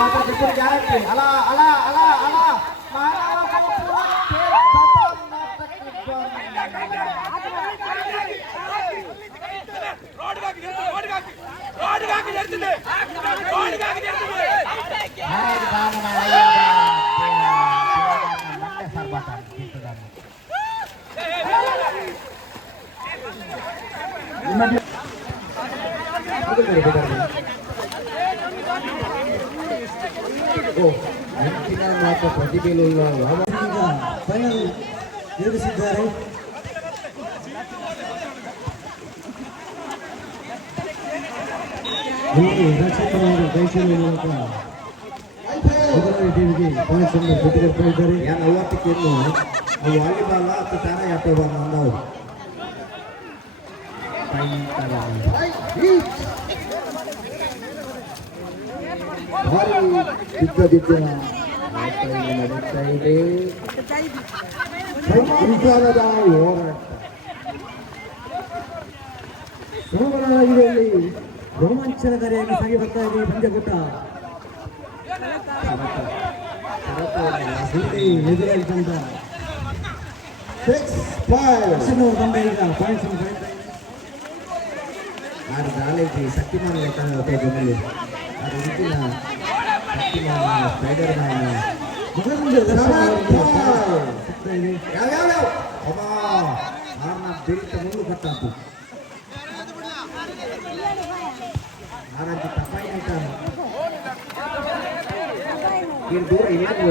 ಮಾತ್ರ ಗ್ಯಾರಂಟಿ ಅಲ ಅಲ ಅಲ ಅಲ ಪ್ರತಿಭೆಯುಳ್ಳ ಫೈನಲ್ ಎದುರಿಸಿದ್ದಾರೆ. ರಕ್ಷಕರಾದ ಕೈಶಲ್ಯ ಮೂಲಕ ಟೀಮ್ಗೆ ಪಾಯಿಂಟ್ಸ್ ಅನ್ನು ಬಿಟ್ಟುಕೊಡ್ತಾ ಇದ್ದಾರೆ. 40 ವಾಲಿಬಾಲ್ ಅಥವಾ ತಾರ ಯಾತ್ರೆ ನಾವು ಭಾರಿ ದಿಗ್ಗದಿದ್ದಿನ ನಡೀತಾ ಇದೆ. ವಿಚಾರದ ಹೋರಾಟ ಸೋಮವಾರದಲ್ಲಿ ರೋಮಾಂಚನಕಾರಿಯಾಗಿ ಸಾಗಿ ಬರ್ತಾ ಇದೆ. ಪಂದ್ಯಕೂಟ ಎದುರಾಗಿ ತಂಡ ತಂಡ ಈಗ ಪಾಯಿಂಟ್ಸ್ ಆರು ನಾಲ್ಕು ಶಕ್ತಿಮಾನ ಬಂದಿದೆ. ಅದು ಇಂಚಿನ ಶಕ್ತಿಮಾನ ಸ್ಪೈಡರ್ ಮ್ಯಾನ್ ಸಿಗ್ತಾ ಇದೆ. ಯಾವ್ಯಾವ ಆರ್ನ ಬೆರಿತ ಮುಂದೆ ಪಟ್ಟಂತು ಆರಾಧ್ಯ ತಪಾಯಿ ಆಯ್ತ ಏನು ದೂರ ಏನಾದ್ರು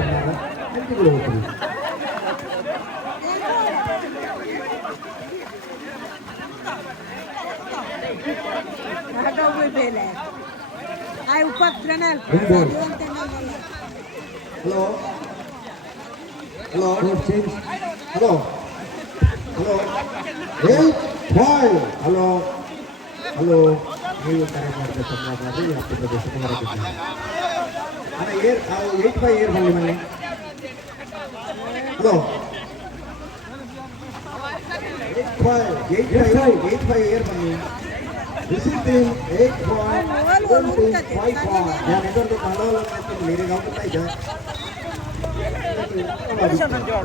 ಅಂತಿಗಳು ಹೋಗ್ತೀವಿ. Hello hello hello hello hello hello ನೀವು ಕರೆ ಮಾಡಬೇಕು ಮಾಡಿ ಹತ್ತು ಪ್ರದೇಶಕ್ಕೆ ಬರಬೇಕು. ಅಣ್ಣ ಏರ್ 8 ಏರ್ ಬರಲಿ ಮನೆ. ಹಲೋ 8 ಏರ್ ಬನ್ನಿ. Visit team 8 point, home team 5 point. Yang itu untuk kalau nanti lirik aku tak aja.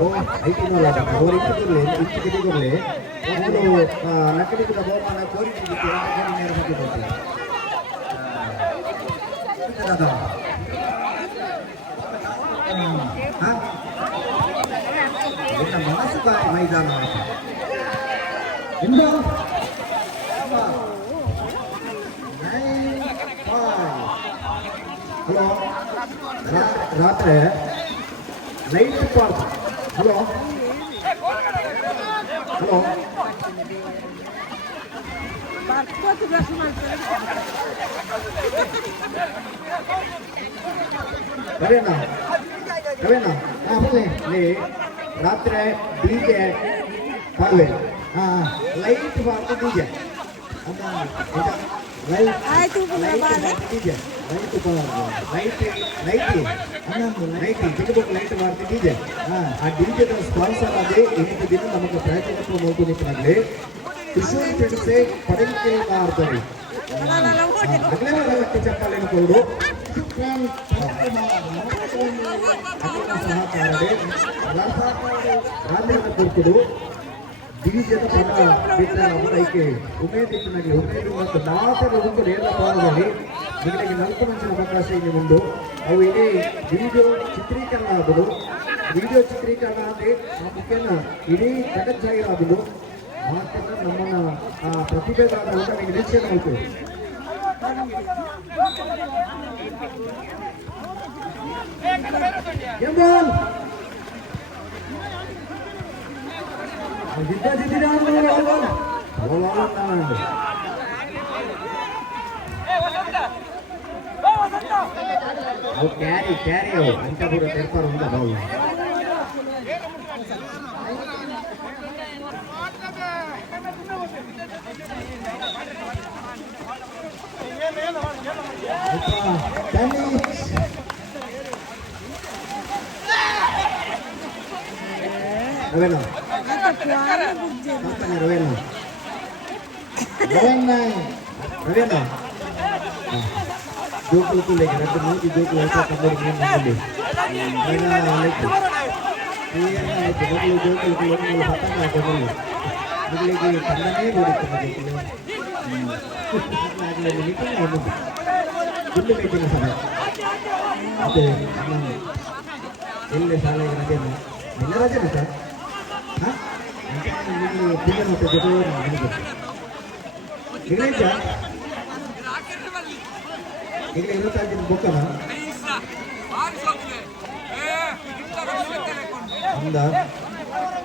Oh, itu nolak. Kalau itu boleh, itu kita boleh. Kalau nak kita bawa mana kori itu kita akan merah kita boleh. Ada. Hah? Kita masuk ke Maidan. Indo. Hello. Ratre. Night park. Hello. Hello. Karena. Apa ni? Ni ratre DJ parle. Light park DJ. Light tu DJ. ಆ ಡಿಜೆದ ಸ್ಪಾನ್ಸರ್ ಆಗಿ ಇಂದು ದಿನ ನಮಗೆ ಪ್ರಯತ್ನ ಮೌಲ್ಯನಿಗೆ ತ್ರಿಶೂಲ್ ಚಿಕಿತ್ಸೆ ಪಡೆಯುತ್ತಿದ್ದಾರೆ ಅಗಲಕ್ಕೆ ಚಪ್ಪಾಳೆಯನ್ನು ಕೊಡು ಸಹಕಾರಡೆ ರಾಜ್ಯದ ಕೊಡುವುದು ಡಿವಿಜನ್ ಪದ ಬಿಟ್ಟರೆ ಅವರೈಕೆ ಉಮೇದಿನಲ್ಲಿ ಉಮೇದು ಮತ್ತು ಮಾತನಾಡುವುದು ನೇರ ಪಾಲದಲ್ಲಿ ನಿಮಗೆ 4 ಮಂದಿನ ಅವಕಾಶ ಇಲ್ಲಿ ಮುಂದೆ ಅವು ಇಡೀ ವಿಡಿಯೋ ಚಿತ್ರೀಕರಣ ಆದವು ವಿಡಿಯೋ ಚಿತ್ರೀಕರಣ ಅಂದರೆ ಆ ಮುಖ್ಯನ ಇಡೀ ಜಗಜ್ಜಾಹೀರಾದವು ಮಾತ್ರ ನಮ್ಮನ್ನ ಪ್ರತಿಭೆದಾದ ನಿಮಗೆ ನಿರೀಕ್ಷೆ ಆಯಿತು ಕ್ಯಾರಿ ಅಂತ ಕೂಡ ತೆರ್ಪಾರು ಅಂತ ಬಾವು Rovena. Dua lagi, nanti mau di 20 itu kamu dengan nanti. Rovena lagi. Iya, itu 20 mau patah nggak kamu? Lagi pandangnya baru kemarin itu. Lagi itu nggak mau. Dulu meeting sama. Ada, ini salah yang ada. Benar aja bisa. Hah? Ini bukan apa betul ini. Ini aja. Ini itu tadi bukan. Anda,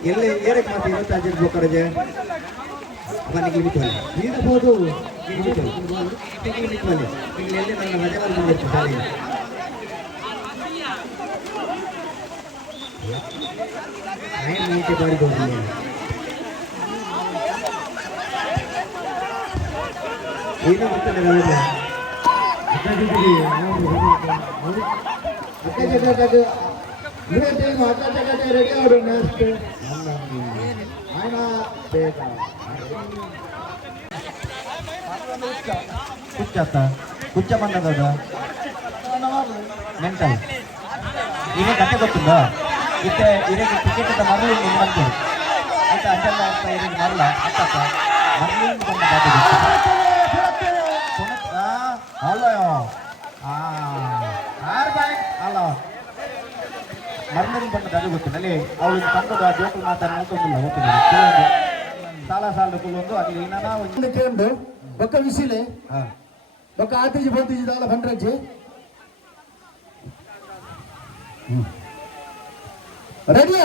ini erek mati itu tadi bukan aja. Bukan ini betul. Ini foto. Ini betul. Ini betul. Ini mana aja kalau boleh sekali. Air नीचे बारी बोल रही है। ये ना मतलब लगा है। अच्छा जी जी, अच्छा जगह का जो ये टाइम आता जगह का रेडी और नेक्स्ट आना बेटा कुछ बंदा दादा mental ini kata betul kita ini tiket kita malu ini bantu kita akan apa ini malu apa malu bukan bantu halo baik halo malu bukan bantu betul nih awal bantu dah dua puluh mata itu belum betul salah dulu tu ada ini nama ini keren tu bakal isi le bakal hati je bantu je dalam bandar je Ready?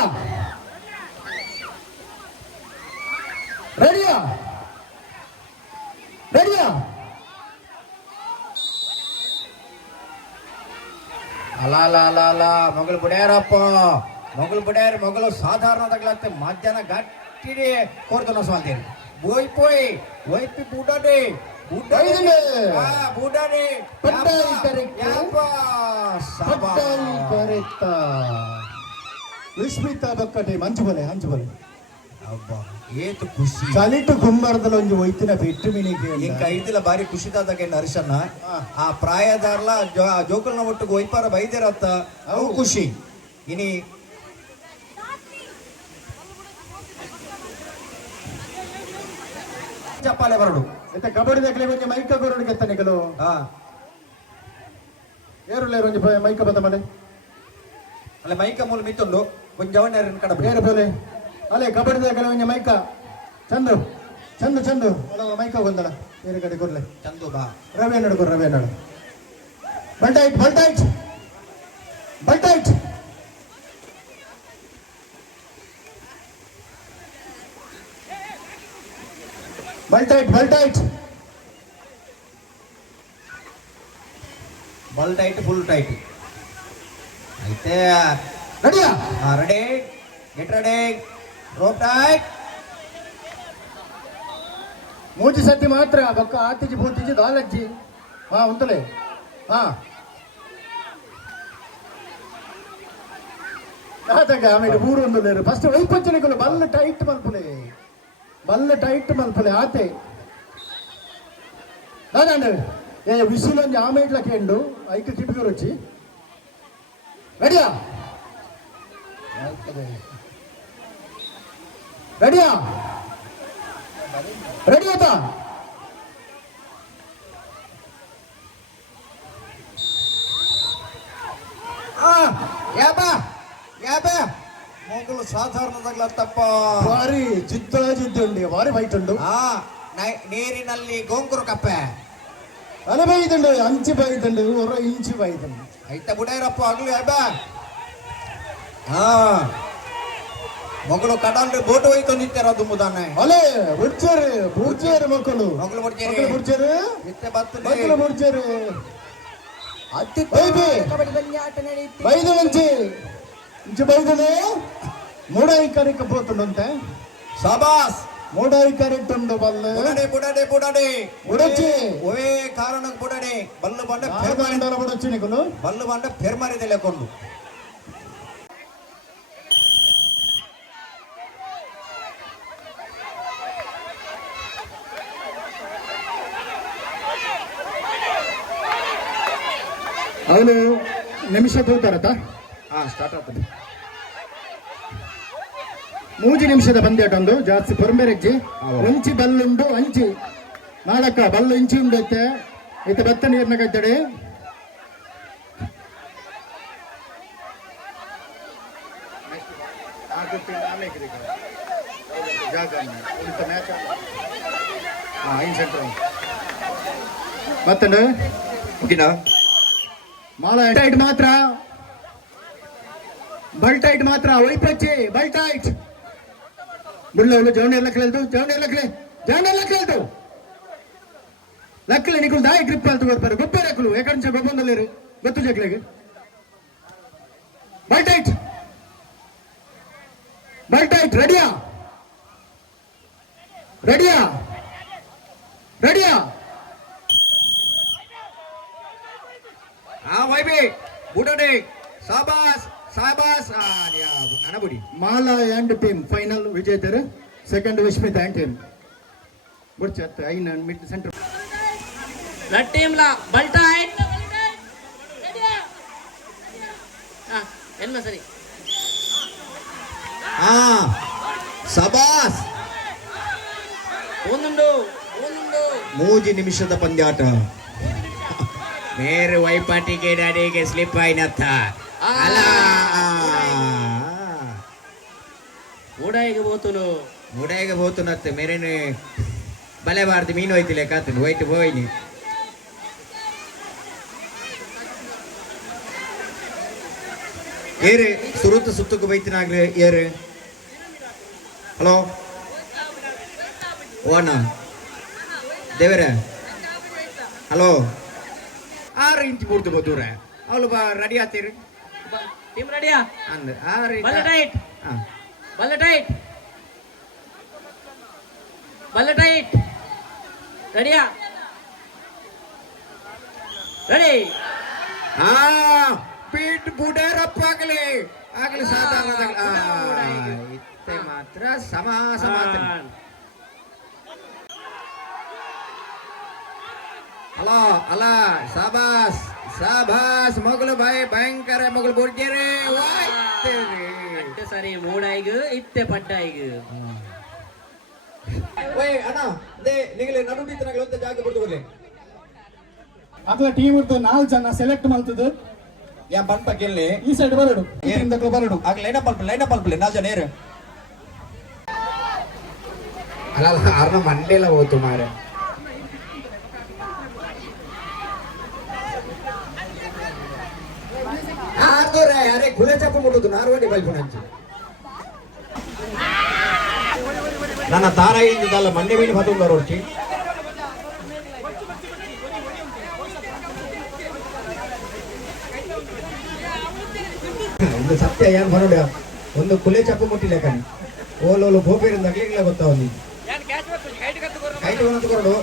ಅಲ್ಲ ಮಗಳು ಬಿಡ್ಯಾರಪ್ಪ ಮಗಳು ಸಾಧಾರಣದಾಗ್ಲತ್ತೆ ಮಧ್ಯಾಹ್ನ ಗಟ್ಟಿಡಿ ಕೋರ್ದನ ಸ್ವಾಂತೇರಿ ಪೋಯ್ ಒಯ್ಪಿ ಬೂಡಾಡೆ ವಿಸ್ಮಿತ ಬಕ್ಕಟೆ ಹಂಚು ಬಲೆ ಅಬ್ಬಾ ಏತು ಖುಷಿ ಚಲಿಟ್ಟು ಕುಂಬಾರದಲ್ಲಿ ಒಂದು ಒಯ್ತಿನ ಬಿಟ್ಟು ಮಿನಿಗೆ ಇಂಕ ಐತಿಲ ಬಾರಿ ಖುಷಿದಾದಾಗ ಹರ್ಷನ್ನ ಆ ಪ್ರಾಯದಾರ್ಲ ಜೋಕಲ್ನ ಒಟ್ಟಿಗೆ ಒಯ್ಪಾರ ಬೈದಿರತ್ತ ಅವು ಖುಷಿ ಇನಿ ಚಪ್ಪಾಲೆ ಬರಡು ಮತ್ತೆ ಕಬಡ್ಡಿ ದಾಖಲೆ ಒಂದು ಮೈಕ ಗೊರಡು ಗೆತ್ತನಿಗಳು ಏರುಲೇರು ಒಂದು ಮೈಕ ಬತ್ತ ಮನೆ ಅಲ್ಲ ಮೈಕ ಮೂಲ ಮಿತ್ತುಂಡು ಕೊಂಚವನ್ನ ಕಡ ಬೇರೆ ಬೋಲೆ ಅಲ್ಲೇ ಕಬಡ್ಡಿ ದಾಖಲೆ ಒಂದು ಮೈಕ ಚಂದು ಚಂದು ಚಂದು ಅಲ್ಲ ಮೈಕ ಬಂದಳ ಬೇರೆ ಕಡೆ ಕೊರ್ಲೆ ಚಂದು ಬಾ ರವೆ ನಡು ರವೆ ನಡು ಬಲ್ಟೈಟ್ ಬಲ್ಟೈಟ್ ಬಲ್ಟೈಟ್ ಬಲ್ಟೈಟ್ ಬಲ್ಟೈಟ್ ಬಲ್ ಟೈಟ್ ಫುಲ್ ಟೈಟ್ అయితే రెడీయా ready get ready rope tight ಮೂಜಿ ಸತಿ ಮಾತ್ರ ಬೊಕ್ಕ ಆತಿಜಿ ಬೂತಿಜಿ ದಾಲಜ್ಜಿ ಉಂತಲೇ ಆದಾಗ ಆಮೇಲೆ ಮೂರು ಒಂದು ಲೇರು ಫಸ್ಟ್ ವೈಪಂಚನೆಗಳು ಬಲ್ಲ ಟೈಟ್ ಮಲ್ಪಲೆ ಆತೆ ಅದಂಡ ವಿಸಿಲೊಂದು ಆಮೇಟ್ಲಕ್ಕೆ ಎಂಡು ಐದು ಕಿಟಕಿ ರುಚಿ రెడీయా రెడీయా రెడీ అవుతా ಮೊಗಲು ಸಾಧಾರಣದಾಗ್ಲ ತಪ್ಪ ಭಾರಿ ಜಿದ್ದುಂಡಿ ಭಾರಿ ಫೈಟ್ ಉಂಡು ನೀರಿನಲ್ಲಿ ಗೋಂಕುರು ಕಪ್ಪೆ ಅಲೆ ಬೈದಂಡು ಅಂಚಿ ಬೈದಂಡು ಹೊರ ಇಂಚಿ ಬೈದಂಡು ಐತ ಬುಡೇರಪ್ಪ ಆಗ್ಲಿ ಅಬ್ಬ ಮೊಗಲು ಕಡಲ್ರಿ ಬೋಟ್ ಹೋಯ್ತು ನಿಂತಾರ ದುಮ್ಮುದಾನೆ ಅಲೆ ಬುಡ್ಚೇರು ಮಕ್ಕಳು ಮೊಗಲು ಬುಡ್ಚೇರು ನಿತ್ಯ ಬತ್ತು ಮಕ್ಕಳು ಬುಡ್ಚೇರು ಬೈದು ಇಂಚಿ ಬೈದನೆ ಮೂಡಾಯಿ ಕರೆಕ పోతుండంತೆ ಶಾಬಾಸ್ ಮೂಡಾಯಿ ಕರೆಕ್ಟ್ ಉಂಡು ಬಲ್ಲೆ ಬುಡಡೆ ಬುಡಚ್ಚಿ ಒವೇ ಕಾರಣಕ್ಕೆ ಬುಡಡೆ ಬಲ್ಲು ಬಂಡ ಬುಡಚ್ಚಿ ನಿಕಲು ಬಲ್ಲು ಬಂಡ ಫೆರ್ಮಾರಿ ತೆಲೆಕೊಂಡು ಅವನು ನಿಮಿಷ ತೂತಾರತ ಸ್ಟಾರ್ಟ್ ಆಗ್ತದೆ ಮೂಜಿ ನಿಮಿಷದ ಪಂದ್ಯಾಟ ಒಂದು ಜಾಸ್ತಿ ಪೊರ್ಮೆರೆಜ್ಜಿ ಒಂಚಿ ಬಲ್ಲುಂಡು ಅಂಚಿ ನಾಳಕ್ಕ ಬಲ್ಲು ಇಂಚಿ ಉಂಡು ಐತೆ ಬತ್ತ ನೀರ್ನ ಕೈತಡೆ ಮತ್ತಂಡು ಮಾಳ ಟೈಟ್ ಮಾತ್ರ ಬಲ್ಟೈಟ್ ಮಾತ್ರ ಒಯ್ಪಚ್ಚಿ ಬಲ್ಟೈಟ್ ಬುಳ್ಳ ಜವಣಿ ಎಲ್ಲ ಕೇಳ್ತು లక్కలే నీకు దాయి గ్రిప్ వెళ్తూ కొడతారు గొప్ప రెక్కలు ఎక్కడి నుంచి గొప్ప లేరు గొత్తు చెక్కలేకి బల్టైట్ రెడీయా వైబి బుడడే సాబాస్ అనబుడి మాలా అండ్ టీమ్ ఫైనల్ విజేతరు సెకండ్ విష్మిత్ అండ్ టీమ్ బుడ్చెత్త అయిన మిడ్ సెంటర్ ಟೀಮ್ಲಾ ಬಲ್ಟೈಟ್ என்ன சரி ಸಬಾಸ್ ಒಂದುಂಡು ಮೂಜಿ ನಿಮಿಷದ ಪಂದ್ಯಾಟ ನೇರ ವೈಪಾಟಿಗೆ ಡ್ಯಾಡಿಗೆ ಸ್ಲಿಪ್ ಆಯ್ನತ್ತ ಅಲ್ಲ ಮೂಡಾಯಿಗೆ ಹೋತುನತ್ತೆ ಮೇರೇನೆ ಬಲೆ ಬಾರ್ದು ಮೀನು ಹೋಯ್ತಿಲ್ಲ ಕಾತನು ಹೋಯ್ತು ಹೋಯ್ನಿ ಏರು ಸುತ್ತಕ್ಕೆ ಬೈತಿನಾಗ್ಲಿ ಏರು ಹಲೋ ಓಣ ದೇವರ ಹಲೋ 6 ಇಂಚ್ ಬಿಡ್ತು ದೂರ ಅವಳು ರೆಡಿ ಆತೀರಿ ಟೀಮ್ ರೆಡಿಯಾ ಅಂದ್ರೆ ಬಲ್ಟೈಟ್ ರೆಡಿಯಾ ರೆಡಿ ಪೀಟ್ ಬುಡೇರಪ್ಪ ಆಗಲಿ ಸಾಧಾರಣ ಮತ್ತೆ ಮಾತ್ರ ಸಮಾಸ ಮಾತ್ರ ಅಲ್ಲ ಅಲ್ಲ ಸಾಬಾಸ್ ಸಾಬಾಸ್ ಮೊಗಲು ಬಾಯಿ ಭಯಂಕರ ಮೊಗಲು ಬುರ್ಜೆರೆ ಅಟ್ಟೆ ಸರಿ ಮೂಡಾಯಿಗ ಇತ್ತೆ ಪಟ್ಟಾಯಿಗ ಓಯ್ ಅಣ್ಣ ನಿಗಲೆ ನಡುಬಿತ್ತನಾಗಲು ಅಂತ ಜಾಗ ಬಿಡ್ದು ಬರ್ಲಿ ಅದ್ರ ಟೀಮ್ ಇರ್ತದೆ 4 ಜನ ಸೆಲೆಕ್ಟ್ ಮಾಡ್ತದೆ ಯಾ ಬಂಪ ಗೆಲ್ಲಿ ಈ ಸೈಡ್ ಬರಡು ಬರಡು ಆಗ ಲೈನಪ್ ಅಲ್ಪಲೆ 4 ಜನ ಏರು ಅಲ್ಲ ಅರ್ನ ಮಂಡೆಲ್ಲ ಹೋಯ್ತು ಮಾರೆ ಅರೆ ಗುಲೆ ಚಾಪ ಮುಟ್ಟುದು ನಾರ್ವಾಡಿ ಬಲ್ಪುನಂಚು ನನ್ನ ತಾರಾಯಿಂದಲ್ಲ ಮೊನ್ನೆ ವೀಣಿ ಬದುಂದವರು ಹೊರಚಿ ಒಂದು ಸತ್ಯ ಏನ್ ಬರೋಡ ಒಂದು ಕುಲೆ ಚಾಪ ಮುಟ್ಟಿಲ್ಲ ಕಣಿ ಓಲೋಲು ಗೋಪೇರಿಂದ ಆಗ್ಲಿಲ್ಲ ಗೊತ್ತಾವ ನೀ ಕೈಟ್ ಕೊರಡು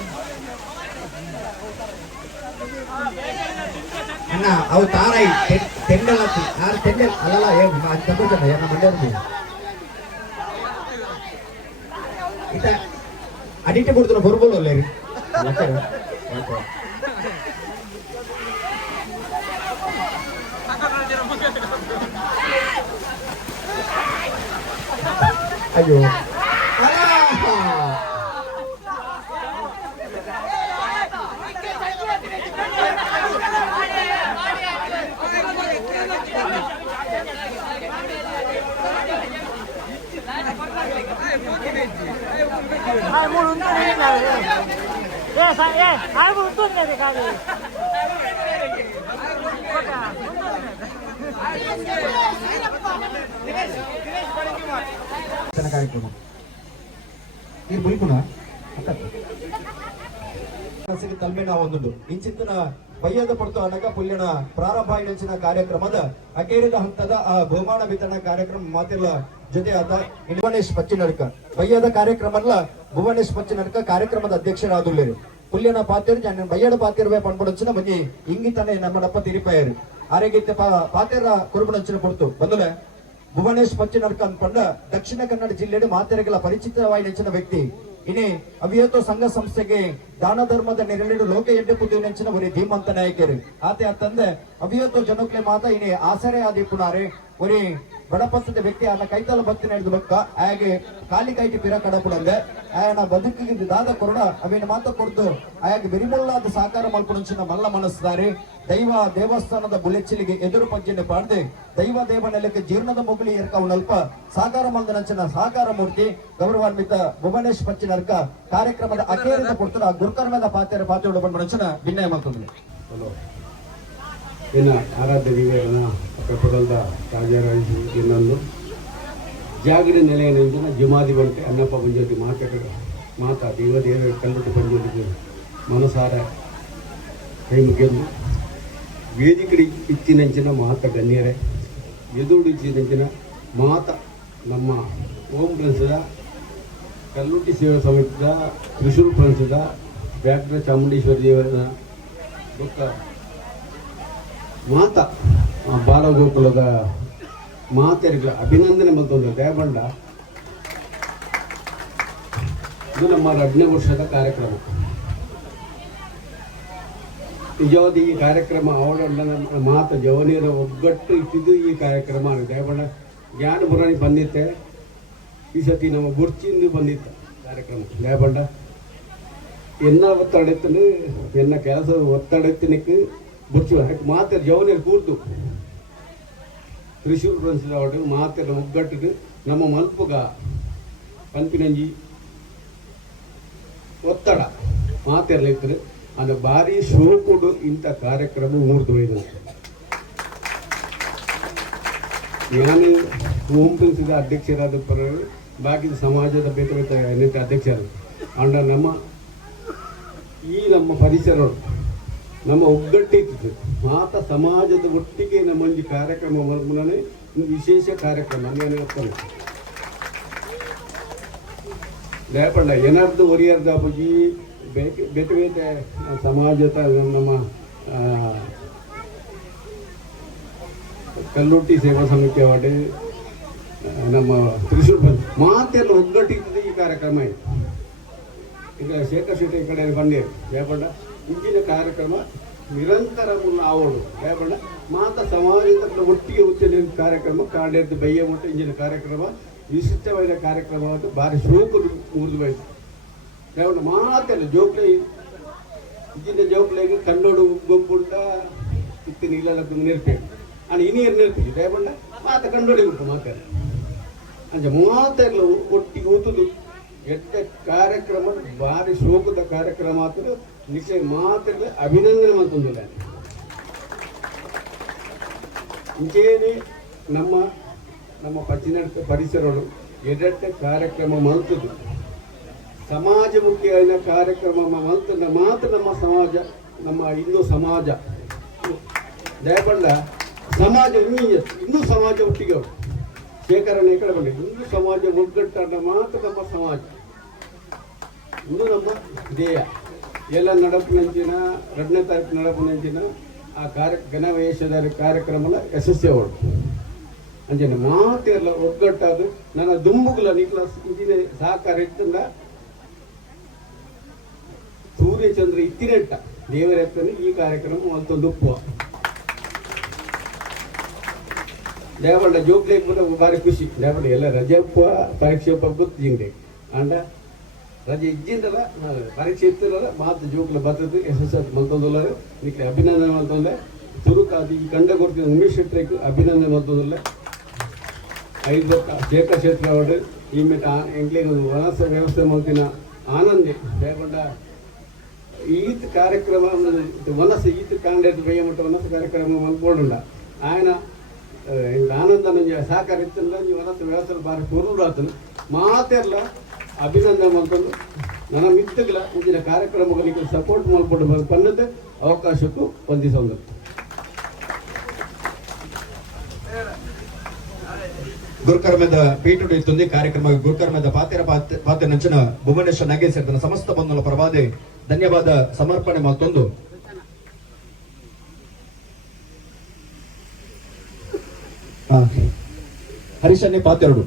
ಅಣ್ಣ ಅವು ತಾರಾಯಿ ತೆಂಡಲ್ ಹತ್ತಿ 6 ತೆಂಡಲ್ ಅಲ್ಲಲ್ಲ ತಪ್ಪು ಜನ ಏನ ಮಂಡ್ಯ ಇತ ಅಡಿಟ್ ಬಿಡ್ತಾರ ಬರ್ಬೋದು ಅಲ್ಲೇ ರೀ ಅಯ್ಯೋ ಕಾರ್ಯಕ್ರಮ ಈ ಬುಲ್ಕುನ ತಲ್ಮೆನ ಒಂದುಂಡು ಇಂಚಿತ್ತಿನ ಬಯ್ಯದ ಪಡ್ತು ಅನ್ನಕ ಪುಲ್ಯನ ಪ್ರಾರಂಭ ಇಂಚಿನ ಕಾರ್ಯಕ್ರಮದ ಅಕೇರಿದ ಹಂತದ ಆ ಬಹುಮಾನ ವಿತರಣಾ ಕಾರ್ಯಕ್ರಮ ಮಾತಿರ್ಲ ಜೊತೆ ಆತ ಭುವನೇಶ್ ಪಚ್ಚಿನಡ್ಕ ಬಯ್ಯದ ಕಾರ್ಯಕ್ರಮ ಭುವನೇಶ್ ಪಚ್ಚಿನಡ್ಕ ಕಾರ್ಯಕ್ರಮದ ಅಧ್ಯಕ್ಷರಾದುಲ್ಲೇರು ಪುಲ್ಯನ ಪಾತಿರ್ ಬಯ್ಯಡ ಪಾತಿರ್ವೆ ಪಣ್ಪಡೊಂಚಿನ ಮಂಜಿ ಇಂಗಿತನೆ ನಮ್ಮಡಪ್ಪ ತಿರಿಪಾಯರು ಆರೋಗ್ಯತೆ ಪಾತಿರ ಕುರುಬನಂಚಿನ ಕೊಡ್ತು ಬಂದುಲೆ ಭುವನೇಶ್ ಪಚ್ಚಿನಡ್ಕ ಅನ್ಪಂಡ ದಕ್ಷಿಣ ಕನ್ನಡ ಜಿಲ್ಲೆಯ ಮಾತೆರೆಗಳ ಪರಿಚಿತವಾಗಿ ನೆಚ್ಚಿನ ವ್ಯಕ್ತಿ ಇನಿ ಅವಿಯತೋ ಸಂಘ ಸಂಸ್ಥೆಗೆ ದಾನ ಧರ್ಮದ ನೆರಳಿಡು ಲೋಕ ಎಡ್ಡೆ ಪುದು ನೆಂಚಿನ ಒರಿ ಧೀಮಂತ ನಾಯಕರು ಆತೆ ತಂದೆ ಅವಿಯತೋ ಜನಕ್ಲೆ ಮಾತ ಇನಿ ಆಸರೆ ಆದಿಪುನಾರೆ ಒರಿ ಬಡಪತ್ತದ ವ್ಯಕ್ತಿ ಆನ ಕೈತಲ ಭಕ್ತಿ ನಡೆದು ಬಕ್ಕ ಹಾಗೆ ಕಾಲಿ ಕೈಟಿ ಪಿರ ಕಡಪುಡಂದೆ ಆಯನ ಬದುಕಿಗೆ ದಾದ ಕೊರಡ ಅವೇನು ಮಾತ ಕೊಡ್ದು ಆಯಾಗ ಬೆರಿಮುಳ್ಳಾದ ಸಾಕಾರ ಮಲ್ಪುಣಂಚಿನ ಮಲ್ಲ ಮನಸ್ಸಾರಿ ದೈವ ದೇವಸ್ಥಾನದ ಬುಲೆಚ್ಚಿಲಿಗೆ ಎದುರು ಪಂಚನೆ ಪಾಡ್ದೆ ದೈವ ದೇವ ನೆಲಕ್ಕೆ ಜೀರ್ಣದ ಮುಗುಳಿ ಏರ್ಕವನಲ್ಪ ಸಾಕಾರ ಮಂದನಂಚಿನ ಸಾಕಾರ ಮೂರ್ತಿ ಗೌರವಾನ್ವಿತ ಭುವನೇಶ್ ಪಚ್ಚಿನರ್ಕ ಕಾರ್ಯಕ್ರಮದ ಅಖೇರಿತ ಕೊಡ್ತಾರ ಗುರುಕರ್ಮದ ಪಾತ್ರೆ ಪಾತ್ರೆ ಬಂದ್ಬಿಡಂಚಿನ ಭಿನ್ನಯ ಮಾಡ್ತಂದ್ರೆ ಇನ್ನು ಆರಾಧ್ಯ ವಿವೇಕನ ಪ್ರಪದದ ರಾಜರಾಜು ಇನ್ನೊಂದು ಜಾಗಿರ ನೆಲೆಯನೆಂದಿನ ಜುಮಾದಿ ಬಂಟೆ ಅನ್ನಪ್ಪ ಪಂಜೋತಿ ಮಾತಾ ದೇವ ಕಲ್ಲುಟ್ಟು ಪಂಜೋತಿಗೆ ಮನಸಾರ ಕೈ ಮುಗಿದು ವೇದಿಕಡಿ ಇಚ್ಚಿನಂಚಿನ ಮಾತ ಗಣ್ಯರೇ ಎದುರು ಇಚ್ಚಿನಂಚಿನ ಮಾತ ನಮ್ಮ ಓಂ ಫ್ರೆಂಡ್ಸದ ಕಲ್ಲುಟ್ಟಿ ಸೇವಾ ಸಮಿತಿದ ತ್ರಿಶೂಲ್ ಫ್ರೆಂಡ್ಸದ ಬ್ಯಾಕ್ಟ್ರ ಚಾಮುಂಡೇಶ್ವರಿ ದೇವರ ಬೊಕ್ಕ ಮಾತ ಬಾಲಗೋಕುಲದ ಮಾತೆಯರಿಗೆ ಅಭಿನಂದನೆ ಮತ್ತೊಂದು ದಯಬಂಡ ಇದು ನಮ್ಮ 12ನೇ ವರ್ಷದ ಕಾರ್ಯಕ್ರಮ. ನಿಜವಾದ ಈ ಕಾರ್ಯಕ್ರಮ ಅವಳ ಮಾತ ಜವನಿಯರ ಒಗ್ಗಟ್ಟು ಇಟ್ಟಿದ್ದು ಈ ಕಾರ್ಯಕ್ರಮ ದಯಬಂಡ ಜ್ಞಾನ ಪುರಾಣಿ ಬಂದಿತ್ತೆ. ಈ ಸತಿ ನಮ್ಮ ಗುರ್ಚಿಂದು ಬಂದಿತ್ತು ಕಾರ್ಯಕ್ರಮ ದಯಬಂಡ ಎನ್ನ ಒತ್ತಡത്തിന് ಎನ್ನ ಕೆಲಸದ ಒತ್ತಡത്തിനക്ക് ಬುಚ್ಚು ಮಾತೆ ಜವನಿಯರು ಕೂರ್ತು ತ್ರಿಶೂಲ್ ಫ್ರೆಂಡ್ಸ್ ಮಾತೆರ ಒಗ್ಗಟ್ಟಿಗೆ ನಮ್ಮ ಮಲ್ಪುಗ ಪಂಪಿನಂಜಿ ಒತ್ತಡ ಮಾತೆರಲಿದ್ರು ಅದು ಭಾರಿ ಶೋಕುಡು ಇಂಥ ಕಾರ್ಯಕ್ರಮ ಮೂರ್ದು ಒಯ್ದು ನಾನು ಓಂ ಫ್ರೆಂಡ್ಸಿದ ಅಧ್ಯಕ್ಷರಾದ ಪರ ಬಾಕಿ ಸಮಾಜದ ಬೇತೆ ಬೇತೆ ಅಧ್ಯಕ್ಷರು ಅಂಡ ನಮ್ಮ ಈ ನಮ್ಮ ಪರಿಸರ ನಮ್ಮ ಒಗ್ಗಟ್ಟಿತ್ತು ಮಾತ ಸಮಾಜದ ಒಟ್ಟಿಗೆ ನಮ್ಮೊಂದು ಕಾರ್ಯಕ್ರಮ ಮಲ್ಪುನೇ ವಿಶೇಷ ಕಾರ್ಯಕ್ರಮ ನಾನು ಒಪ್ಪಾನೆ ದಯಪಂಡ ಏನಾರ್ದು ಒರಿಯರ್ದ ಬುಜಿ ಬೇತೆ ಬೇತೆ ಸಮಾಜದ ನಮ್ಮ ಕಲ್ಲುಟ್ಟಿ ಸೇವಾ ಸಮಿತಿ ಅವಾರ್ಡ್ ನಮ್ಮ ತ್ರಿಶೂಲ್ ಬಂದು ಮಾತೆಲ್ಲ ಒಗ್ಗಟ್ಟಿರ್ತದೆ ಈ ಕಾರ್ಯಕ್ರಮ ಇದೆ. ಈಗ ಶೇಖರ್ ಶೆಟ್ಟಿ ಈ ಕಡೆ ಬಂದಿರು ಯಾಪಂಡ ಇಂಚಿನ ಕಾರ್ಯಕ್ರಮ ನಿರಂತರ ಮುನ್ನ ಆವೋಡು ಯಾಪಂಡ ಮಾತ ಸಮಾಜದ ಒಟ್ಟಿಗೆ ಉಚ್ಚಲ ಕಾರ್ಯಕ್ರಮ ಕಾಂಡೆದ್ದು ಬಯ್ಯ ಮುಟ್ಟ ಇಂಚಿನ ಕಾರ್ಯಕ್ರಮ ವಿಶಿಷ್ಟವಾದ ಕಾರ್ಯಕ್ರಮವನ್ನು ಭಾರಿ ಶೋಕಲು ಮುರಿದು ಬಯತು ಯಾಪಂಡ ಮಾತೆಲ್ಲ ಜೋಕ್ಲೆ ಇಂಚಿನ ಜೋಕ್ಲೆಗೆ ಕನ್ನೋಡು ಗೊಬ್ಬುಂಡ ಇತ್ತು ನೀಲಕ್ಕೂ ನೆರ್ಪೇಡು అని ఇనియర్ నేర్పి లేకుండా మాత కండోడి ఉంటుంది మాత అంటే మాతలు ఒట్టి ఊతులు ఎట్ట కార్ಯಕ್ರಮ ಭಾರಿ ಶೋಕದ ಕಾರ್ಯಕ್ರಮ ಆತರು ನಿಶ್ಚಯ ಮಾತಲ್ಲಿ ಅಭಿನಂದನೆ ಮಾಡ್ಕೊಂಡಿಲ್ಲ ಇಂಚೇನೆ ನಮ್ಮ ಪಚ್ಚಿನ ಪರಿಸರಗಳು ಎಡಟ್ಟ ಕಾರ್ಯಕ್ರಮ ಮಲ್ತದು ಸಮಾಜಮುಖಿಯಾದ ಕಾರ್ಯಕ್ರಮ ಮಲ್ತದ ಮಾತ್ರ ನಮ್ಮ ಸಮಾಜ ನಮ್ಮ ಹಿಂದೂ ಸಮಾಜ ದಯಪಂಡ ಸಮಾಜ ಹಿಂದೂ ಸಮಾಜ ಒಟ್ಟಿಗೆ ಶೇಖರನ ಈ ಕಡೆ ಬಂದಿದೆ ಹಿಂದೂ ಸಮಾಜ ಒಗ್ಗಟ್ಟನ್ನ ಮಾತ್ರ ನಮ್ಮ ಸಮಾಜ ಇಂದು ನಮ್ಮ ಧ್ಯೇಯ ಎಲ್ಲ ನಡಪಿನಂಚಿನ 2ನೇ ತಾರೀಕು ನಡಪಿನಂಚಿನ ಆ ಗಣವೇಶದ ಕಾರ್ಯಕ್ರಮದ ಯಶಸ್ವಿ ಅವಳು ಅಂಚನೆ ಮಾತೆಲ್ಲ ಒಗ್ಗಟ್ಟಾದು ನನ್ನ ದುಂಬುಗಳ ನಿಕ್ಲಾಸ್ ಇಂಚಿನ ಸಹಕಾರ ಇತ್ತಂದ ಸೂರ್ಯಚಂದ್ರ ಇತ್ತಿನೆಟ್ಟ ದೇವರ ಎತ್ತನೆ ಈ ಕಾರ್ಯಕ್ರಮ ಮತ್ತೊಂದು ಉಪ್ಪು ದೇವಣ್ಣ ಜೋಕ್ಲೇಕ್ ಬಂದ ಭಾರಿ ಖುಷಿ ದೇವಣ್ಣ ಎಲ್ಲ ರಜೆ ಪರೀಕ್ಷೆ ಗೊತ್ತಿಂಗೆ ಅಂಡ ರಜೆ ಇದ್ದಿಂದಲ್ಲ ಪರೀಕ್ಷೆ ಇತ್ತಿರಲ್ಲ ಮಾತು ಜೋಕ್ಲ ಬರ್ತದೆ ಯಶಸ್ಸು ಮಲ್ತೊಂದಲ್ಲ ಇದಕ್ಕೆ ಅಭಿನಂದನೆ ಮಲ್ತೊಂದೆ ತುರುಕಾದಿ ಈ ಕಂಡ ಕೊಡ್ತಿದ್ದ ಉಮೇಶ್ ಶೆಟ್ಟಿಗೆ ಅಭಿನಂದನೆ ಮಲ್ತೊಂದಲ್ಲ 5 ಶೇಖರ್ ಶೆಟ್ಟಿ ಅವರು ಈ ಮೆಟ್ಟ ಎಂಗ್ಲಿಗೆ ವನಸ ವ್ಯವಸ್ಥೆ ಮಾಡ್ತಿನ ಆನಂದಿ ದೇವಣ್ಣ ಈತ್ ಕಾರ್ಯಕ್ರಮ ವನಸ ಈತ್ ಕಾಂಡೇಟ್ ಬೇಯ ಮಟ್ಟ ವನಸ ಕಾರ್ಯಕ್ರಮ ಮಲ್ಕೊಂಡುಂಡ ఆయన ಆನಂದ ಸಹಕಾರ ಇತ್ತಂದ್ರೆ ನೀವು ವನಸ ವ್ಯವಸ್ಥೆ ಬಾರಿ ಪೂರ್ವರಾತನು ಮಾತೆಲ್ಲ ಅಭಿನಂದನೆ ಮಾಡ್ಕೊಂಡು ನನ್ನ ಮಿತ್ತಗಳ ಇಂದಿನ ಕಾರ್ಯಕ್ರಮಗಳಿಗೆ ಸಪೋರ್ಟ್ ಮಾಡ್ಕೊಂಡು ಬಂದದ್ದು ಅವಕಾಶಕ್ಕೂ ಹೊಂದಿಸೋದು ಗುರುಕರ್ಮದ ಪೀಠುಡು ಇತ್ತೊಂದಿ ಕಾರ್ಯಕ್ರಮ ಗುರುಕರ್ಮದ ಪಾತ್ರ ನಂಚಿನ ಭುವನೇಶ್ವರ ನಗೆ ಸೇರಿದ ಸಮಸ್ತ ಬಂಧುಗಳ ಪರವಾದೆ ಧನ್ಯವಾದ ಸಮರ್ಪಣೆ ಮತ್ತೊಂದು ಹರಿಶನ್ನೇ ಪಾತೆರಡು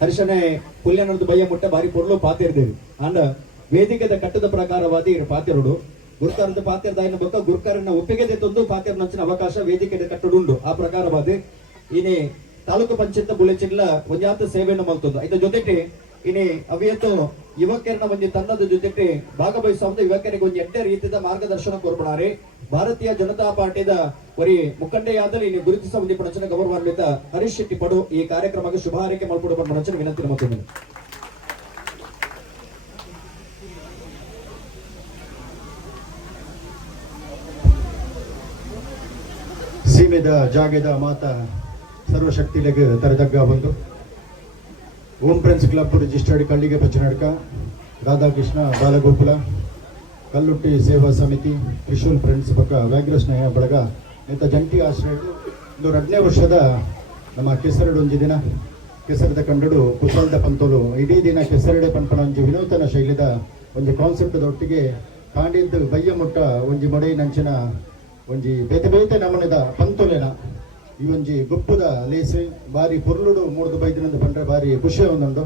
ಹರಿಶನ್ನೇ ಪುಲ್ಯನದು ಬಯ್ಯ ಮುಟ್ಟ ಬಾರಿ ಪೊರ್ಲು ಪಾತೆರ್ದೇವಿ ಅಂಡ ವೇದಿಕೆದ ಕಟ್ಟದ ಪ್ರಕಾರವಾದಿ ಪಾತೆರಡು ಗುರುಕಾರದ ಪಾತೆರದ ఆయన ಬೊಕ್ಕ ಗುರುಕಾರನ ಒಪ್ಪಿಗೆ ತಂದು ಪಾತೆರ ನಂಚಿನ ಅವಕಾಶ ವೇದಿಕೆದ ಕಟ್ಟಡುಂಡು ಆ ಪ್ರಕಾರವಾದಿ ಇನಿ ತಾಲೂಕು ಪಂಚಾಯತ್ ಬುಲೆಚಿನ್ಲ ಒಂಜಾತ ಸೇವೆಯನ್ನು ಮಲ್ತೊಂದು ಐತ ಜೊತೆಗೆ ಇನಿ ಅವಿಯತ್ತು ಯುವಕರನ್ನ ಒಂಜಿ ತಂಡದ ಜೊತೆಗೆ ಭಾಗವಹಿಸುವಂತ ಯುವಕರಿಗೆ ಒಂದು ಎಡ್ಡೆ ರೀತಿಯ ಮಾರ್ಗದರ್ಶನ ಕೊರ್ಪಡಾರೆ ಭಾರತೀಯ ಜನತಾ ಪಾರ್ಟಿದ ಒರಿ ಮುಖಂಡೆಯಾದಲ್ಲಿ ಇನ್ನು ಗುರುತಿಸ ಒಂದು ಪಣಚನ ಗೌರವಾನ್ವಿತ ಹರೀಶ್ ಶೆಟ್ಟಿ ಪಡು ಈ ಕಾರ್ಯಕ್ರಮಕ್ಕೆ ಶುಭ ಹಾರೈಕೆ ಮಾಡಿಕೊಡುವ ಪಣಚನ ವಿನಂತಿ ಮತ್ತೊಂದು ಸೀಮೆದ ಜಾಗೆದ ಮಾತ ಸರ್ವಶಕ್ತಿಲೆಗೆ ತರದಗ್ಗ ಬಂದು ಓಂ ಫ್ರೆಂಡ್ಸ್ ಕ್ಲಬ್ ರಿಜಿಸ್ಟರ್ಡ್ ಕಳ್ಳಿಗೆ ಪಚ್ಚನಡ್ಕ ರಾಧಾಕೃಷ್ಣ ಬಾಲಗೋಕುಲ ಕಲ್ಲುಟ್ಟಿ ಸೇವಾ ಸಮಿತಿ ತ್ರಿಶೂಲ್ ಫ್ರೆಂಡ್ಸ್ ಪಕ್ಕ ವ್ಯಾಘ್ರ ಸ್ನೇಹ ಬಳಗ ಇಂಥ ಜಂಟಿ ಆಶ್ರಯ ಇದು 2ನೇ ವರ್ಷದ ನಮ್ಮ ಕೆಸರಡು ಒಂಜಿ ದಿನ ಕೆಸರದ ಕಂಡಡು ಕುಸಲ್ದ ಪಂತೋಲು ಇಡೀ ದಿನ ಕೆಸರಡೆ ಪಂಪನ ಒಂಜಿ ವಿನೂತನ ಶೈಲಿದ ಒಂದು ಕಾನ್ಸೆಪ್ಟ್ದೊಟ್ಟಿಗೆ ಕಾಂಡಿದ್ದು ಬಯ್ಯ ಮುಟ್ಟ ಒಂಜಿ ಮೊಡೆ ನಂಚಿನ ಒಂಜಿ ಬೇತೆ ಬೇತೆ ನಮೂನೆದ ಪಂತೋಲೆನ ಈ ಒಂಜಿ ಗುಪ್ಪುದ ಲೇಸು ಬಾರಿ ಪೊರ್ಲುಡು 3-5 ದಿನದ ಪಂಡ್ರೆ ಬಾರಿ ಖುಷಿ ಒಂದುಂಡು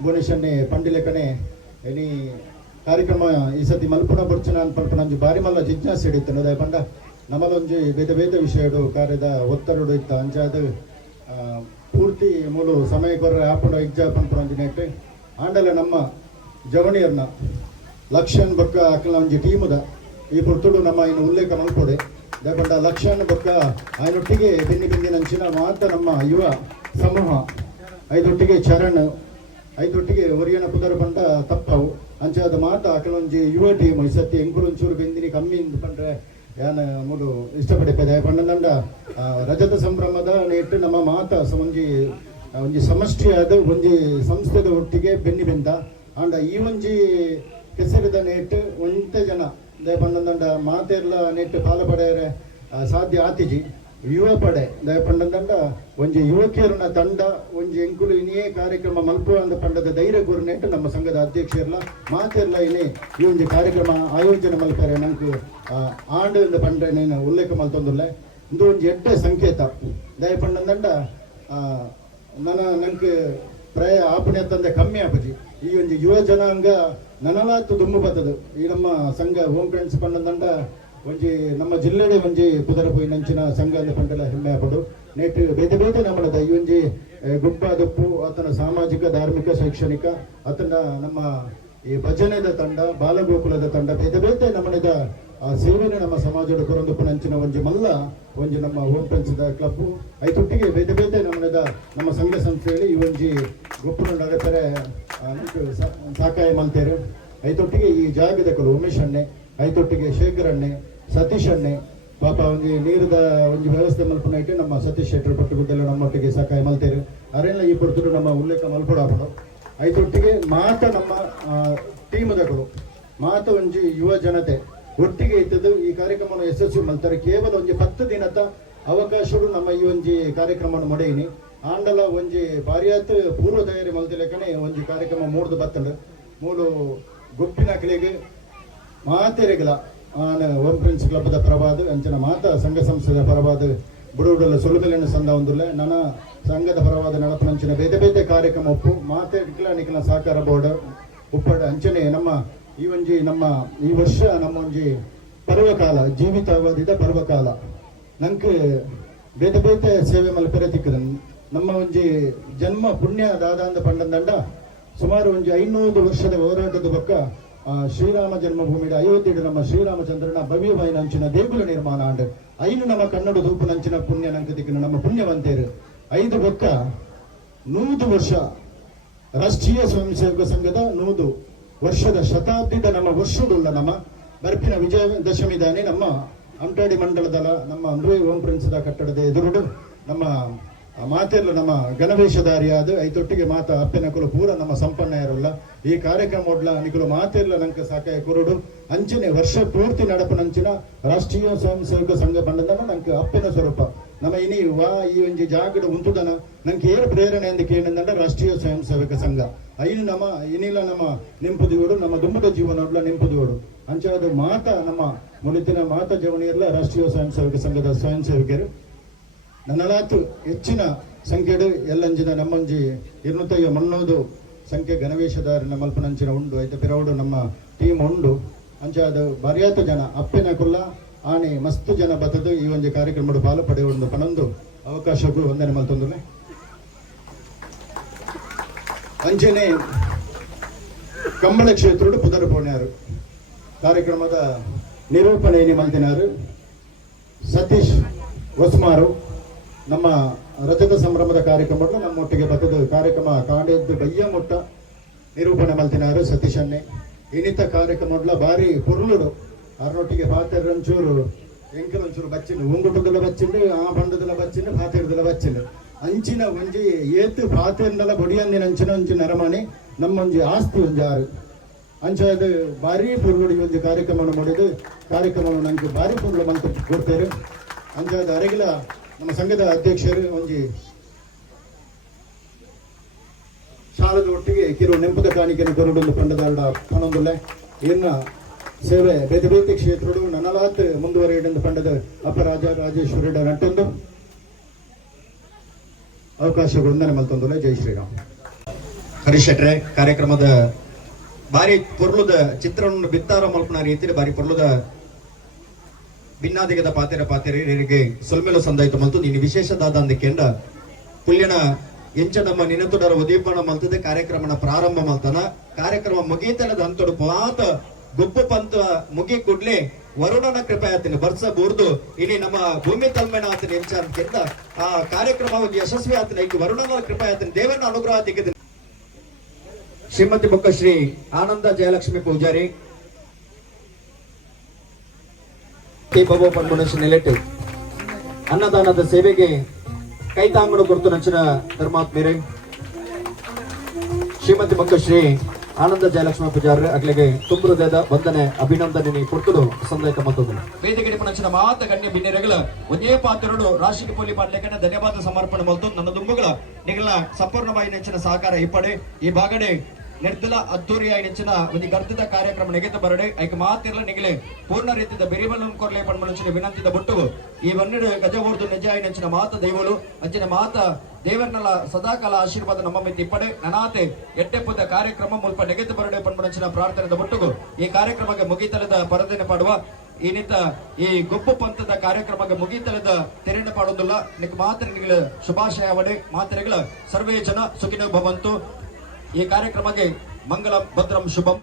ಭುವನೇಶ್ವರನೇ ಪಂಡಿಲೆಕ್ಕನೆ ಎನಿ ಕಾರ್ಯಕ್ರಮ ಈ ಸತಿ ಮಲ್ಪುನ ಬರ್ಚನ ಅನ್ಪಲ್ಪನ ಒಂಜಿ ಬಾರಿ ಮಲ್ಲ ಜಿಜ್ಞಾಸೆ ಹಿಡಿತನು ಅದೇ ಪಂಡ ನಮ್ಮಲ್ಲೊಂಜಿ ಬೇತೆ ಬೇತೆ ವಿಷಯಡು ಕಾರ್ಯದ ಒತ್ತಡಡು ಇತ್ತ ಅಂಚಾದ ಪೂರ್ತಿ ಮೂಲು ಸಮಯ ಕೊರ್ರೆ ಆಪುಂಡ ಇಜ್ಜಾ ಪಂಪನ ಒಂಜಿ ನೆಟ್ಟು ಆಂಡಲ ನಮ್ಮ ಜವಣಿಯರ್ನ ಲಕ್ಷನ್ ಬೊಕ್ಕ ಅಕ್ಕಲ ಒಂಜಿ ಟೀಮುದ ಈ ಪುರ್ತುಡು ನಮ್ಮ ಇನ್ನು ಉಲ್ಲೇಖ ಮಲ್ಪೊಡೆ ದೇಪಂಡ ಲಕ್ಷನ್ ಬೊಕ್ಕ ఆయనೊಟ್ಟಿಗೆ ಬೆನ್ನಿ ನಂಚಿನ ಮಾತ ನಮ್ಮ ಯುವ ಸಮೂಹ ಐದೊಟ್ಟಿಗೆ ಚರಣ್ ಐದೊಟ್ಟಿಗೆ ಒರಿಯನ ಪುದರ್ ಬಂಡ ತಪ್ಪವು ಅಂಚಾದ ಮಾತ ಕೆಲವೊಂಜಿ ಯುವ ಟೀಮ್ ಈ ಸತಿ ಎಂಕುಲೊಂಚೂರು ಬೆಂದಿನಿ ಕಮ್ಮಿ ಪಂಡ್ರೆ ಯಾನ ಮೂಲು ಇಷ್ಟಪಡಿಪದೆ ಪಂಡದಂಡ ರಜತ ಸಂಭ್ರಮದ ನೆಟ್ಟು ನಮ್ಮ ಮಾತ ಒಂಜಿ ಸಮಷ್ಟಿಯಾದ ಒಂಜಿ ಸಂಸ್ಥೆದ ಒಟ್ಟಿಗೆ ಬೆನ್ನಿ ಬೆಂದ ಅಂಡ ಈ ಒಂಜಿ ಕೆಸರಿದ ನೆಟ್ಟು ಒಂತ ಜನ ದಯಪಂಡದಂಡ ಮಾತೆರ್ಲ ನೆಟ್ಟು ಪಾಲ ಪಡೆಯರೆ ಸಾಧ್ಯ ಆತಿಜಿ ಯುವ ಪಡೆ ದಯಪಂಡದಂಡ ಒಂಜಿ ಯುವಕಿಯರನ್ನ ತಂಡ ಒಂಜಿ ಎಂಕುಲು ಇನಿಯೇ ಕಾರ್ಯಕ್ರಮ ಮಲ್ಪುವ ಅಂದ ಪಂಡದ ಧೈರ್ಯ ಗುರು ನೆಟ್ಟು ನಮ್ಮ ಸಂಘದ ಅಧ್ಯಕ್ಷರ್ಲ ಮಾತೆರ್ಲ ಇನಿ ಈ ಒಂಜಿ ಕಾರ್ಯಕ್ರಮ ಆಯೋಜನೆ ಮಲ್ಪರೆ ನಂಗೆ ಆಂಡು ಪಂಡ್ರೆ ನೀನು ಉಲ್ಲೇಖ ಮಲ್ತೊಂದುಲ್ಲೆ ಇಂದು ಒಂಜಿ ಎಡ್ಡೆ ಸಂಕೇತ ದಯಪಂಡದಂಡ ನಂಗೆ ಪ್ರಾಯ ಆಪಣೆ ತಂದೆ ಕಮ್ಮಿ ಆಪಜಿ ಈ ಒಂದು ಯುವ ಜನಾಂಗ ನನಲಾತು ದುಮ್ಮು ಬತ್ತದು ಈ ನಮ್ಮ ಸಂಘ ಹೋಮ್ ಫ್ರೆಂಡ್ಸ್ ಪಂಡದಂಡ ಒಂಜಿ ನಮ್ಮ ಜಿಲ್ಲೆಡೆ ಒಂಜಿ ಪುದರ ಪೋಯಿ ನಂಚಿನ ಸಂಘ ಅಂದ ಪಂಡಲ ಹೆಮ್ಮೆ ಆಪಡು ನೆಟ್ಟು ಬೇತೆ ಬೇತೆ ನಮ್ಮದ ಈ ಒಂಜಿ ಗುಂಪ ದಪ್ಪು ಆತನ ಸಾಮಾಜಿಕ ಧಾರ್ಮಿಕ ಶೈಕ್ಷಣಿಕ ಆತನ ನಮ್ಮ ಈ ಭಜನೆದ ತಂಡ ಬಾಲಗೋಕುಲದ ತಂಡ ಬೇತೆ ಬೇತೆ ನಮ್ಮನೆದ ಆ ಸೇವೆನೆ ನಮ್ಮ ಸಮಾಜದ ಕೊರಂದಪ್ಪು ನಂಚಿನ ಒಂಜಿ ಮಲ್ಲ ಒಂಜಿ ನಮ್ಮ ಹೋಮ್ ಫ್ರೆಂಡ್ಸ್ ಕ್ಲಬ್ ಐತೊಟ್ಟಿಗೆ ಬೇತೆ ಬೇತೆ ನಮ್ಮನೆದ ನಮ್ಮ ಸಂಘ ಸಂಸ್ಥೆಯಲ್ಲಿ ಈ ಒಂಜಿ ಗೊಪ್ಪು ನಡೆದರೆ ಸಾಕಾಯ ಮಲ್ತೇರು ಐತೊಟ್ಟಿಗೆ ಈ ಜಾಗದ ಕಲು ಉಮೇಶ್ ಅಣ್ಣೆ ಐತೊಟ್ಟಿಗೆ ಶೇಖರ್ ಅಣ್ಣೆ ಸತೀಶ್ ಅಣ್ಣೆ ಪಾಪ ಒಂಜಿ ನೀರದ ಒಂಜಿ ವ್ಯವಸ್ಥೆ ಮಲ್ಪನೈತೆ ನಮ್ಮ ಸತೀಶ್ ಶೆಟ್ಟರ್ ಪಟ್ಟುಗುಡ್ಡೆಲ್ಲ ನಮ್ಮೊಟ್ಟಿಗೆ ಸಾಕಾಯ ಮಲ್ತೇರು ಅರೆಲ್ಲ ಈ ಪಡ್ತರು ನಮ್ಮ ಉಲ್ಲೇಖ ಮಲ್ಪಡಾಪಡು ಐತೊಟ್ಟಿಗೆ ಮಾತ ನಮ್ಮ ಟೀಮದಗಳು ಮಾತ ಒಂಜಿ ಯುವ ಜನತೆ ಒಟ್ಟಿಗೆ ಇದ್ದದ್ದು ಈ ಕಾರ್ಯಕ್ರಮವನ್ನು ಯಶಸ್ವಿ ಮಲ್ತಾರೆ ಕೇವಲ ಒಂಜಿ 10 ದಿನದ ಅವಕಾಶಗಳು ನಮ್ಮ ಈ ಒಂಜಿ ಕಾರ್ಯಕ್ರಮವನ್ನು ಮೊಡೆಯಿನಿ ಆಂಡಲ ಒಂಜಿ ಬಾರಿಯಾತ್ ಪೂರ್ವ ತಯಾರಿ ಮಲ್ತಲೆಕ್ಕನೆ ಒಂಜಿ ಕಾರ್ಯಕ್ರಮ ಮೂಡ್ದು ಬತ್ತಂಡು ಮೂಲು ಗುಂಪಿನ ಕಿಳಿಗೆ ಮಾತೆರೆಗಲ ಹೋಮ್ ಫ್ರೆಂಡ್ಸ್ ಕ್ಲಬ್ದ ಪರವಾದ ಅಂಚನ ಮಾತ ಸಂಘ ಸಂಸ್ಥೆದ ಪರವಾದ ಬುಡುವುಡಲ್ಲ ಸೊಲುಮೆಲಿನ ಸಂದ ಒಂದುಲ್ಲ ನನ್ನ ಸಂಘದ ಪರವಾದ ನಡಪನಂಚಿನ ಬೇತೆ ಬೇತೆ ಕಾರ್ಯಕ್ರಮ ಒಪ್ಪು ಮಾತೆರ್ಗಿಲ ನಿಖಿಲ ಸಹಕಾರ ಬೋರ್ಡ್ ಉಪ್ಪಡ ಅಂಚನೆ ನಮ್ಮ ಈ ಒಂಜಿ ನಮ್ಮ ಈ ವರ್ಷ ನಮ್ಮ ಒಂಜಿ ಪರ್ವಕಾಲ ಜೀವಿತಾವಧಿದ ಪರ್ವಕಾಲ ನಂಗೆ ಬೇತೆ ಬೇತೆ ಸೇವೆ ಮಲ್ಪೆರೆ ತಿಕ್ಕದ ನಮ್ಮ ಒಂಜಿ ಜನ್ಮ ಪುಣ್ಯ ದಾದಾಂದ ಪಂಡಂದಂಡ ಸುಮಾರು ಒಂಜಿ 500 ವರ್ಷದ ಹೋರಾಟದ ಬಕ್ಕ ಶ್ರೀರಾಮ ಜನ್ಮಭೂಮಿದ ಅಯೋಧ್ಯೆಡು ನಮ್ಮ ಶ್ರೀರಾಮಚಂದ್ರನ ಭವ್ಯವಾಯಿನ ಅಂಚಿನ ದೇಗುಲ ನಿರ್ಮಾಣ ಆಂಡ್ ಐನು ನಮ್ಮ ಕನ್ನಡ ದೂಪು ನಂಚಿನ ಪುಣ್ಯ ನಂಗೆ ದಿಕ್ಕಿನ ನಮ್ಮ ಪುಣ್ಯವಂತೇರು 5 ಬೊಕ್ಕ 100 ವರ್ಷ ರಾಷ್ಟ್ರೀಯ ಸ್ವಯಂ ಸೇವಕ ಸಂಘದ 100 ವರ್ಷದ ಶತಾಬ್ದಿದ ನಮ್ಮ ವರ್ಷದುಳ್ಳ ನಮ್ಮ ಬರ್ಪಿನ ವಿಜಯದಶಮಿ ದಾನಿ ನಮ್ಮ ಅಂಟಾಡಿ ಮಂಡಲದ ನಮ್ಮ ಹೋಮ್ ಫ್ರೆಂಡ್ಸ್ ಕಟ್ಟಡದ ಎದುರುಡು ನಮ್ಮ ಮಾತೆಲ್ಲ ನಮ್ಮ ಗಣವೇಶಧಾರಿಯಾದ ಐತೊಟ್ಟಿಗೆ ಮಾತ ಅಪ್ಪೆನ ಕುಲು ಪೂರ ನಮ್ಮ ಸಂಪನ್ನ ಇರಲ್ಲ ಈ ಕಾರ್ಯಕ್ರಮ ಒಡ್ಲ ನಿಕುಲು ಮಾತೆಲ್ಲ ನಂಗೆ ಸಾಕಾಯ ಕುರುಡು ಅಂಚನೆ ವರ್ಷ ಪೂರ್ತಿ ನಡಪನಂಚಿನ ರಾಷ್ಟ್ರೀಯ ಸ್ವಯಂ ಸೇವಕ ಸಂಘ ಬಂಡದನ ನಂಗೆ ಅಪ್ಪೆನ ಸ್ವರೂಪ ನಮ್ಮ ಇನಿ ವಾ ಈ ಒಂಜಿ ಜಾಗಡ ಉಂಟುದನ ನಂಗೆ ಏರು ಪ್ರೇರಣೆ ಎಂದು ಕೇಳಿದಂಡ ರಾಷ್ಟ್ರೀಯ ಸ್ವಯಂ ಸೇವಕ ಸಂಘ ಐನು ನಮ್ಮ ಇನಿಲ ನಮ್ಮ ನೆಂಪುದಿಗೋಡು ನಮ್ಮ ದುಂಬದ ಜೀವನೊಡ್ಲ ನೆಂಪುದಿಗೋಡು ಅಂಚಾದ ಮಾತ ನಮ್ಮ ಮುನಿತಿನ ಮಾತ ಜವನಿಯರ್ಲ ರಾಷ್ಟ್ರೀಯ ಸ್ವಯಂ ಸೇವಕ ಸಂಘದ ಸ್ವಯಂ ಸೇವಕರು ನನ್ನಲಾತು ಹೆಚ್ಚಿನ ಸಂಖ್ಯೆಡು ಎಲ್ಲಂಜಿನ ನಮ್ಮಂಜಿ 250 ಸಂಖ್ಯೆ ಗಣವೇಶಧಾರನ ಮಲ್ಪನಂಚಿನ ಉಂಡು ಐತೆ ಪಿರೌಡು ನಮ್ಮ ಟೀಮ್ ಉಂಡು ಅಂಚಾದ ಬರಿಯಾತ ಜನ ಅಪ್ಪೆನ ಕುಲ್ಲ ಆನೆ ಮಸ್ತು ಜನ ಬತ್ತದು ಈ ಒಂದು ಕಾರ್ಯಕ್ರಮದ ಪಾಲು ಪಡೆಯುವುದು ಪನೊಂದು ಅವಕಾಶಕ್ಕೂ ವಂದನೆ ಮಲ್ತೊಂದುಲೆ ಅಂಚನೆ ಕಂಬಳ ಕ್ಷೇತ್ರದ ಪುದರ್ ಪೋಣ್ಯಾರು ಕಾರ್ಯಕ್ರಮದ ನಿರೂಪಣೆಯನ್ನು ಮಲ್ತಿನಾರು ಸತೀಶ್ ಹೊಸ್ಮಾರು ನಮ್ಮ ರಜತ ಸಂಭ್ರಮದ ಕಾರ್ಯಕ್ರಮಗಳು ನಮ್ಮೊಟ್ಟಿಗೆ ಬತ್ತದು ಕಾರ್ಯಕ್ರಮ ಕಾಂಡೆದ್ದು ಬಯ್ಯ ಮುಟ್ಟ ನಿರೂಪಣೆ ಮಲ್ತಿನಾರು ಸತೀಶ್ ಅನ್ನೆ ಇನ್ನಿತ ಕಾರ್ಯಕ್ರಮಡ್ಲ ಬಾರಿ ಪುರ್ಲುಡು ಅರ್ನೊಟ್ಟಿಗೆ ಪಾತೆರಂಚೂರು ಎಂಕಲಂಚೂರು ಬಚ್ಚಿಂಡು ಉಂಗುಟದಲ್ಲ ಬಚ್ಚಿಂಡು ಆ ಬಂಡದಲ್ಲ ಬಚ್ಚಿಂಡು ಪಾತೆರದಲ್ಲ ಬಚ್ಚಿಂಡು ಅಂಚಿನ ಒಂಜಿ ಏತು ಪಾತೆಂಡಲ ಬೊಡಿಯಂದಿನ ಅಂಚಿನ ಒಂಜಿ ನರಮಣಿ ನಮ್ಮೊಂಜಿ ಆಸ್ತಿ ಒಂಜಿ ಆರು ಅಂಚಾದ ಬಾರಿ ಪುರ್ಲುಡಿ ಒಂಜಿ ಕಾರ್ಯಕ್ರಮವನ್ನು ಮಾಡಿದು ಕಾರ್ಯಕ್ರಮವನ್ನು ನಂಗೆ ಬಾರಿ ಪುರ್ಲು ಮಲ್ತು ಕೊಡ್ತೇವೆ ಅಂಚಾದ ಅರೆಗಿಲ ನಮ್ಮ ಸಂಘದ ಅಧ್ಯಕ್ಷರು ಒಂಜಿ ಶಾಲದ ಒಟ್ಟಿಗೆ ಕಿರು ನೆಂಪದ ಕಾಣಿಕೆಯನ್ನು ಕೊರಡೊಂದು ಪಂಡದಾಡ ಪನೊಂದುಲ್ಲೆ ಇನ್ನ ಸೇವೆ ಬೇತೆ ಬೇತೆ ಕ್ಷೇತ್ರಗಳು ನನಲಾತ್ ಮುಂದುವರಿಯಡೆಂದು ಪಂಡದ ಅಪರಾಜ ರಾಜೇಶ್ವರಿಡ ನಟ್ಟೊಂದು ಅವಕಾಶಗಳೊಂದನೆ ಮಲ್ತೊಂದುಲ್ಲೆ ಜೈ ಶ್ರೀರಾಮ್. ಹರೀಶ್ ಶೆಟ್ರೆ ಕಾರ್ಯಕ್ರಮದ ಬಾರಿ ಪೊರ್ಲುದ ಚಿತ್ರವನ್ನು ಬಿತ್ತಾರ ಮಲ್ಪನ ರೀತಿಯಲ್ಲಿ ಬಾರಿ ಪೊರ್ಲುದ ಭಿನ್ನಾದಿಗದ ಪಾತೆರಿಗೆ ಸೊಲ್ಮೆಲು ಸಂದಾಯಿತು ಮಲ್ತು ನೀನು ವಿಶೇಷದಾದ ಅಂದಕ್ಕೆಂಡ ಪುಲ್ಯನ ಎಂಚನಮ್ಮ ನಿನತುಡರ ಉದೀಪನ ಮಲ್ತದೆ ಕಾರ್ಯಕ್ರಮನ ಪ್ರಾರಂಭ ಮಲ್ತನ ಕಾರ್ಯಕ್ರಮ ಮುಗೀತನದ ಹಂತೊಡು ಪಾತ ಗುಬ್ಬು ಪಂತ ಮುಗಿ ಕುಡ್ಲೆ ವರುಣನ ಕೃಪೆ ಆತನ ಬರ್ಸ ಬೂರ್ದು ಇಲ್ಲಿ ನಮ್ಮ ಭೂಮಿ ತಲ್ಮೆನ ಆತನ ಎಂಚ ಅಂತೆಂದ ಆ ಕಾರ್ಯಕ್ರಮ ಯಶಸ್ವಿ ಆತನ ಈಗ ವರುಣನ ಕೃಪೆ ಆತನ ದೇವನ ಅನುಗ್ರಹ ದಿಕ್ಕದ ಶ್ರೀಮತಿ ಬೊಕ್ಕ ಶ್ರೀ ಆನಂದ ಜಯಲಕ್ಷ್ಮಿ ಪೂಜಾರಿ ನೆಲೆಟ್ಟು ಅನ್ನದಾನದ ಸೇವೆಗೆ ಕೈತಾಂಗಡು ಕೊರತು ನಂಚಿನ ಧರ್ಮಾತ್ಮೀರೆ ಶ್ರೀಮತಿ ಬೊಕ್ಕ ಶ್ರೀ ಆನಂದ ಜಯಲಕ್ಷ್ಮಿ ಪೂಜಾರಿ ಅಗ್ಲಿಗೆ ತುಂಬ ಹೃದಯದ ವಂದನೆ ಅಭಿನಂದನೆ ಕೊಡ್ತುಡು ಸಂದಾಯಕ ಮತ್ತೊಂದು ವೇದಿಕೆ ಪುನಂಚಿನ ಮಾತ ಗಣ್ಯ ಭಿನ್ನರೆಗಳ ಒಂದೇ ಪಾತ್ರರು ರಾಶಿಗೆ ಪೋಲಿ ಪಾಡ್ಲೆಕ್ಕನ ಧನ್ಯವಾದ ಸಮರ್ಪಣೆ ಮಲ್ತು ನನ್ನ ದುಂಬುಗಳ ನಿಗಲ ಸಂಪೂರ್ಣವಾಗಿ ನೆಚ್ಚಿನ ಸಹಕಾರ ಇಪ್ಪಡೆ ಈ ಭಾಗಡೆ ನಿರ್ದಲ ಅದ್ದೂರಿ ಆಯ್ನಂಚಿನ ಒಂದು ಗರ್ಧದ ಕಾರ್ಯಕ್ರಮ ನೆಗೆತ ಬರಡೆ ಐಕ ಮಾತಿರ್ಲ ನಿಗಲೆ ಪೂರ್ಣ ರೀತಿಯ ಬೆರಿಬಲನ್ ಕೊರ್ಲೆ ಪಣ್ಮನಂಚಿನ ವಿನಂತಿದ ಬುಟ್ಟುಗು ಈ ವನ್ನೆಡು ಗಜವರ್ದು ನಿಜ ಆಯ್ನಂಚಿನ ಮಾತ ದೈವಲು ಅಂಚಿನ ಮಾತ ದೇವರ್ನಲ ಸದಾಕಾಲ ಆಶೀರ್ವಾದ ನಮ್ಮ ಮಿತಿ ಇಪ್ಪಡೆ ನನಾತೆ ಎಟ್ಟೆಪ್ಪದ ಕಾರ್ಯಕ್ರಮ ಮುಲ್ಪ ನೆಗೆತ ಬರಡೆ ಪಣ್ಮನಂಚಿನ ಪ್ರಾರ್ಥನೆದ ಬುಟ್ಟುಗು ಈ ಕಾರ್ಯಕ್ರಮಕ್ಕೆ ಮುಗಿತಲದ ಪರದೆನೆ ಪಾಡುವ ಏನಿತ ಈ ಗೊಪ್ಪು ಪಂಥದ ಕಾರ್ಯಕ್ರಮಕ್ಕೆ ಮುಗಿತಲದ ತೆರೆನ ಪಾಡೋದಿಲ್ಲ ನಿಕ್ ಮಾತ್ರೆಗಳ ಶುಭಾಶಯ ಅವಡೆ ಮಾತ್ರೆಗಳ ಸರ್ವೇ ಜನ ಸುಖಿನೋ ಭವಂತು ಈ ಕಾರ್ಯಕ್ರಮಕ್ಕೆ ಮಂಗಲಂ ಭದ್ರಂ ಶುಭಂ.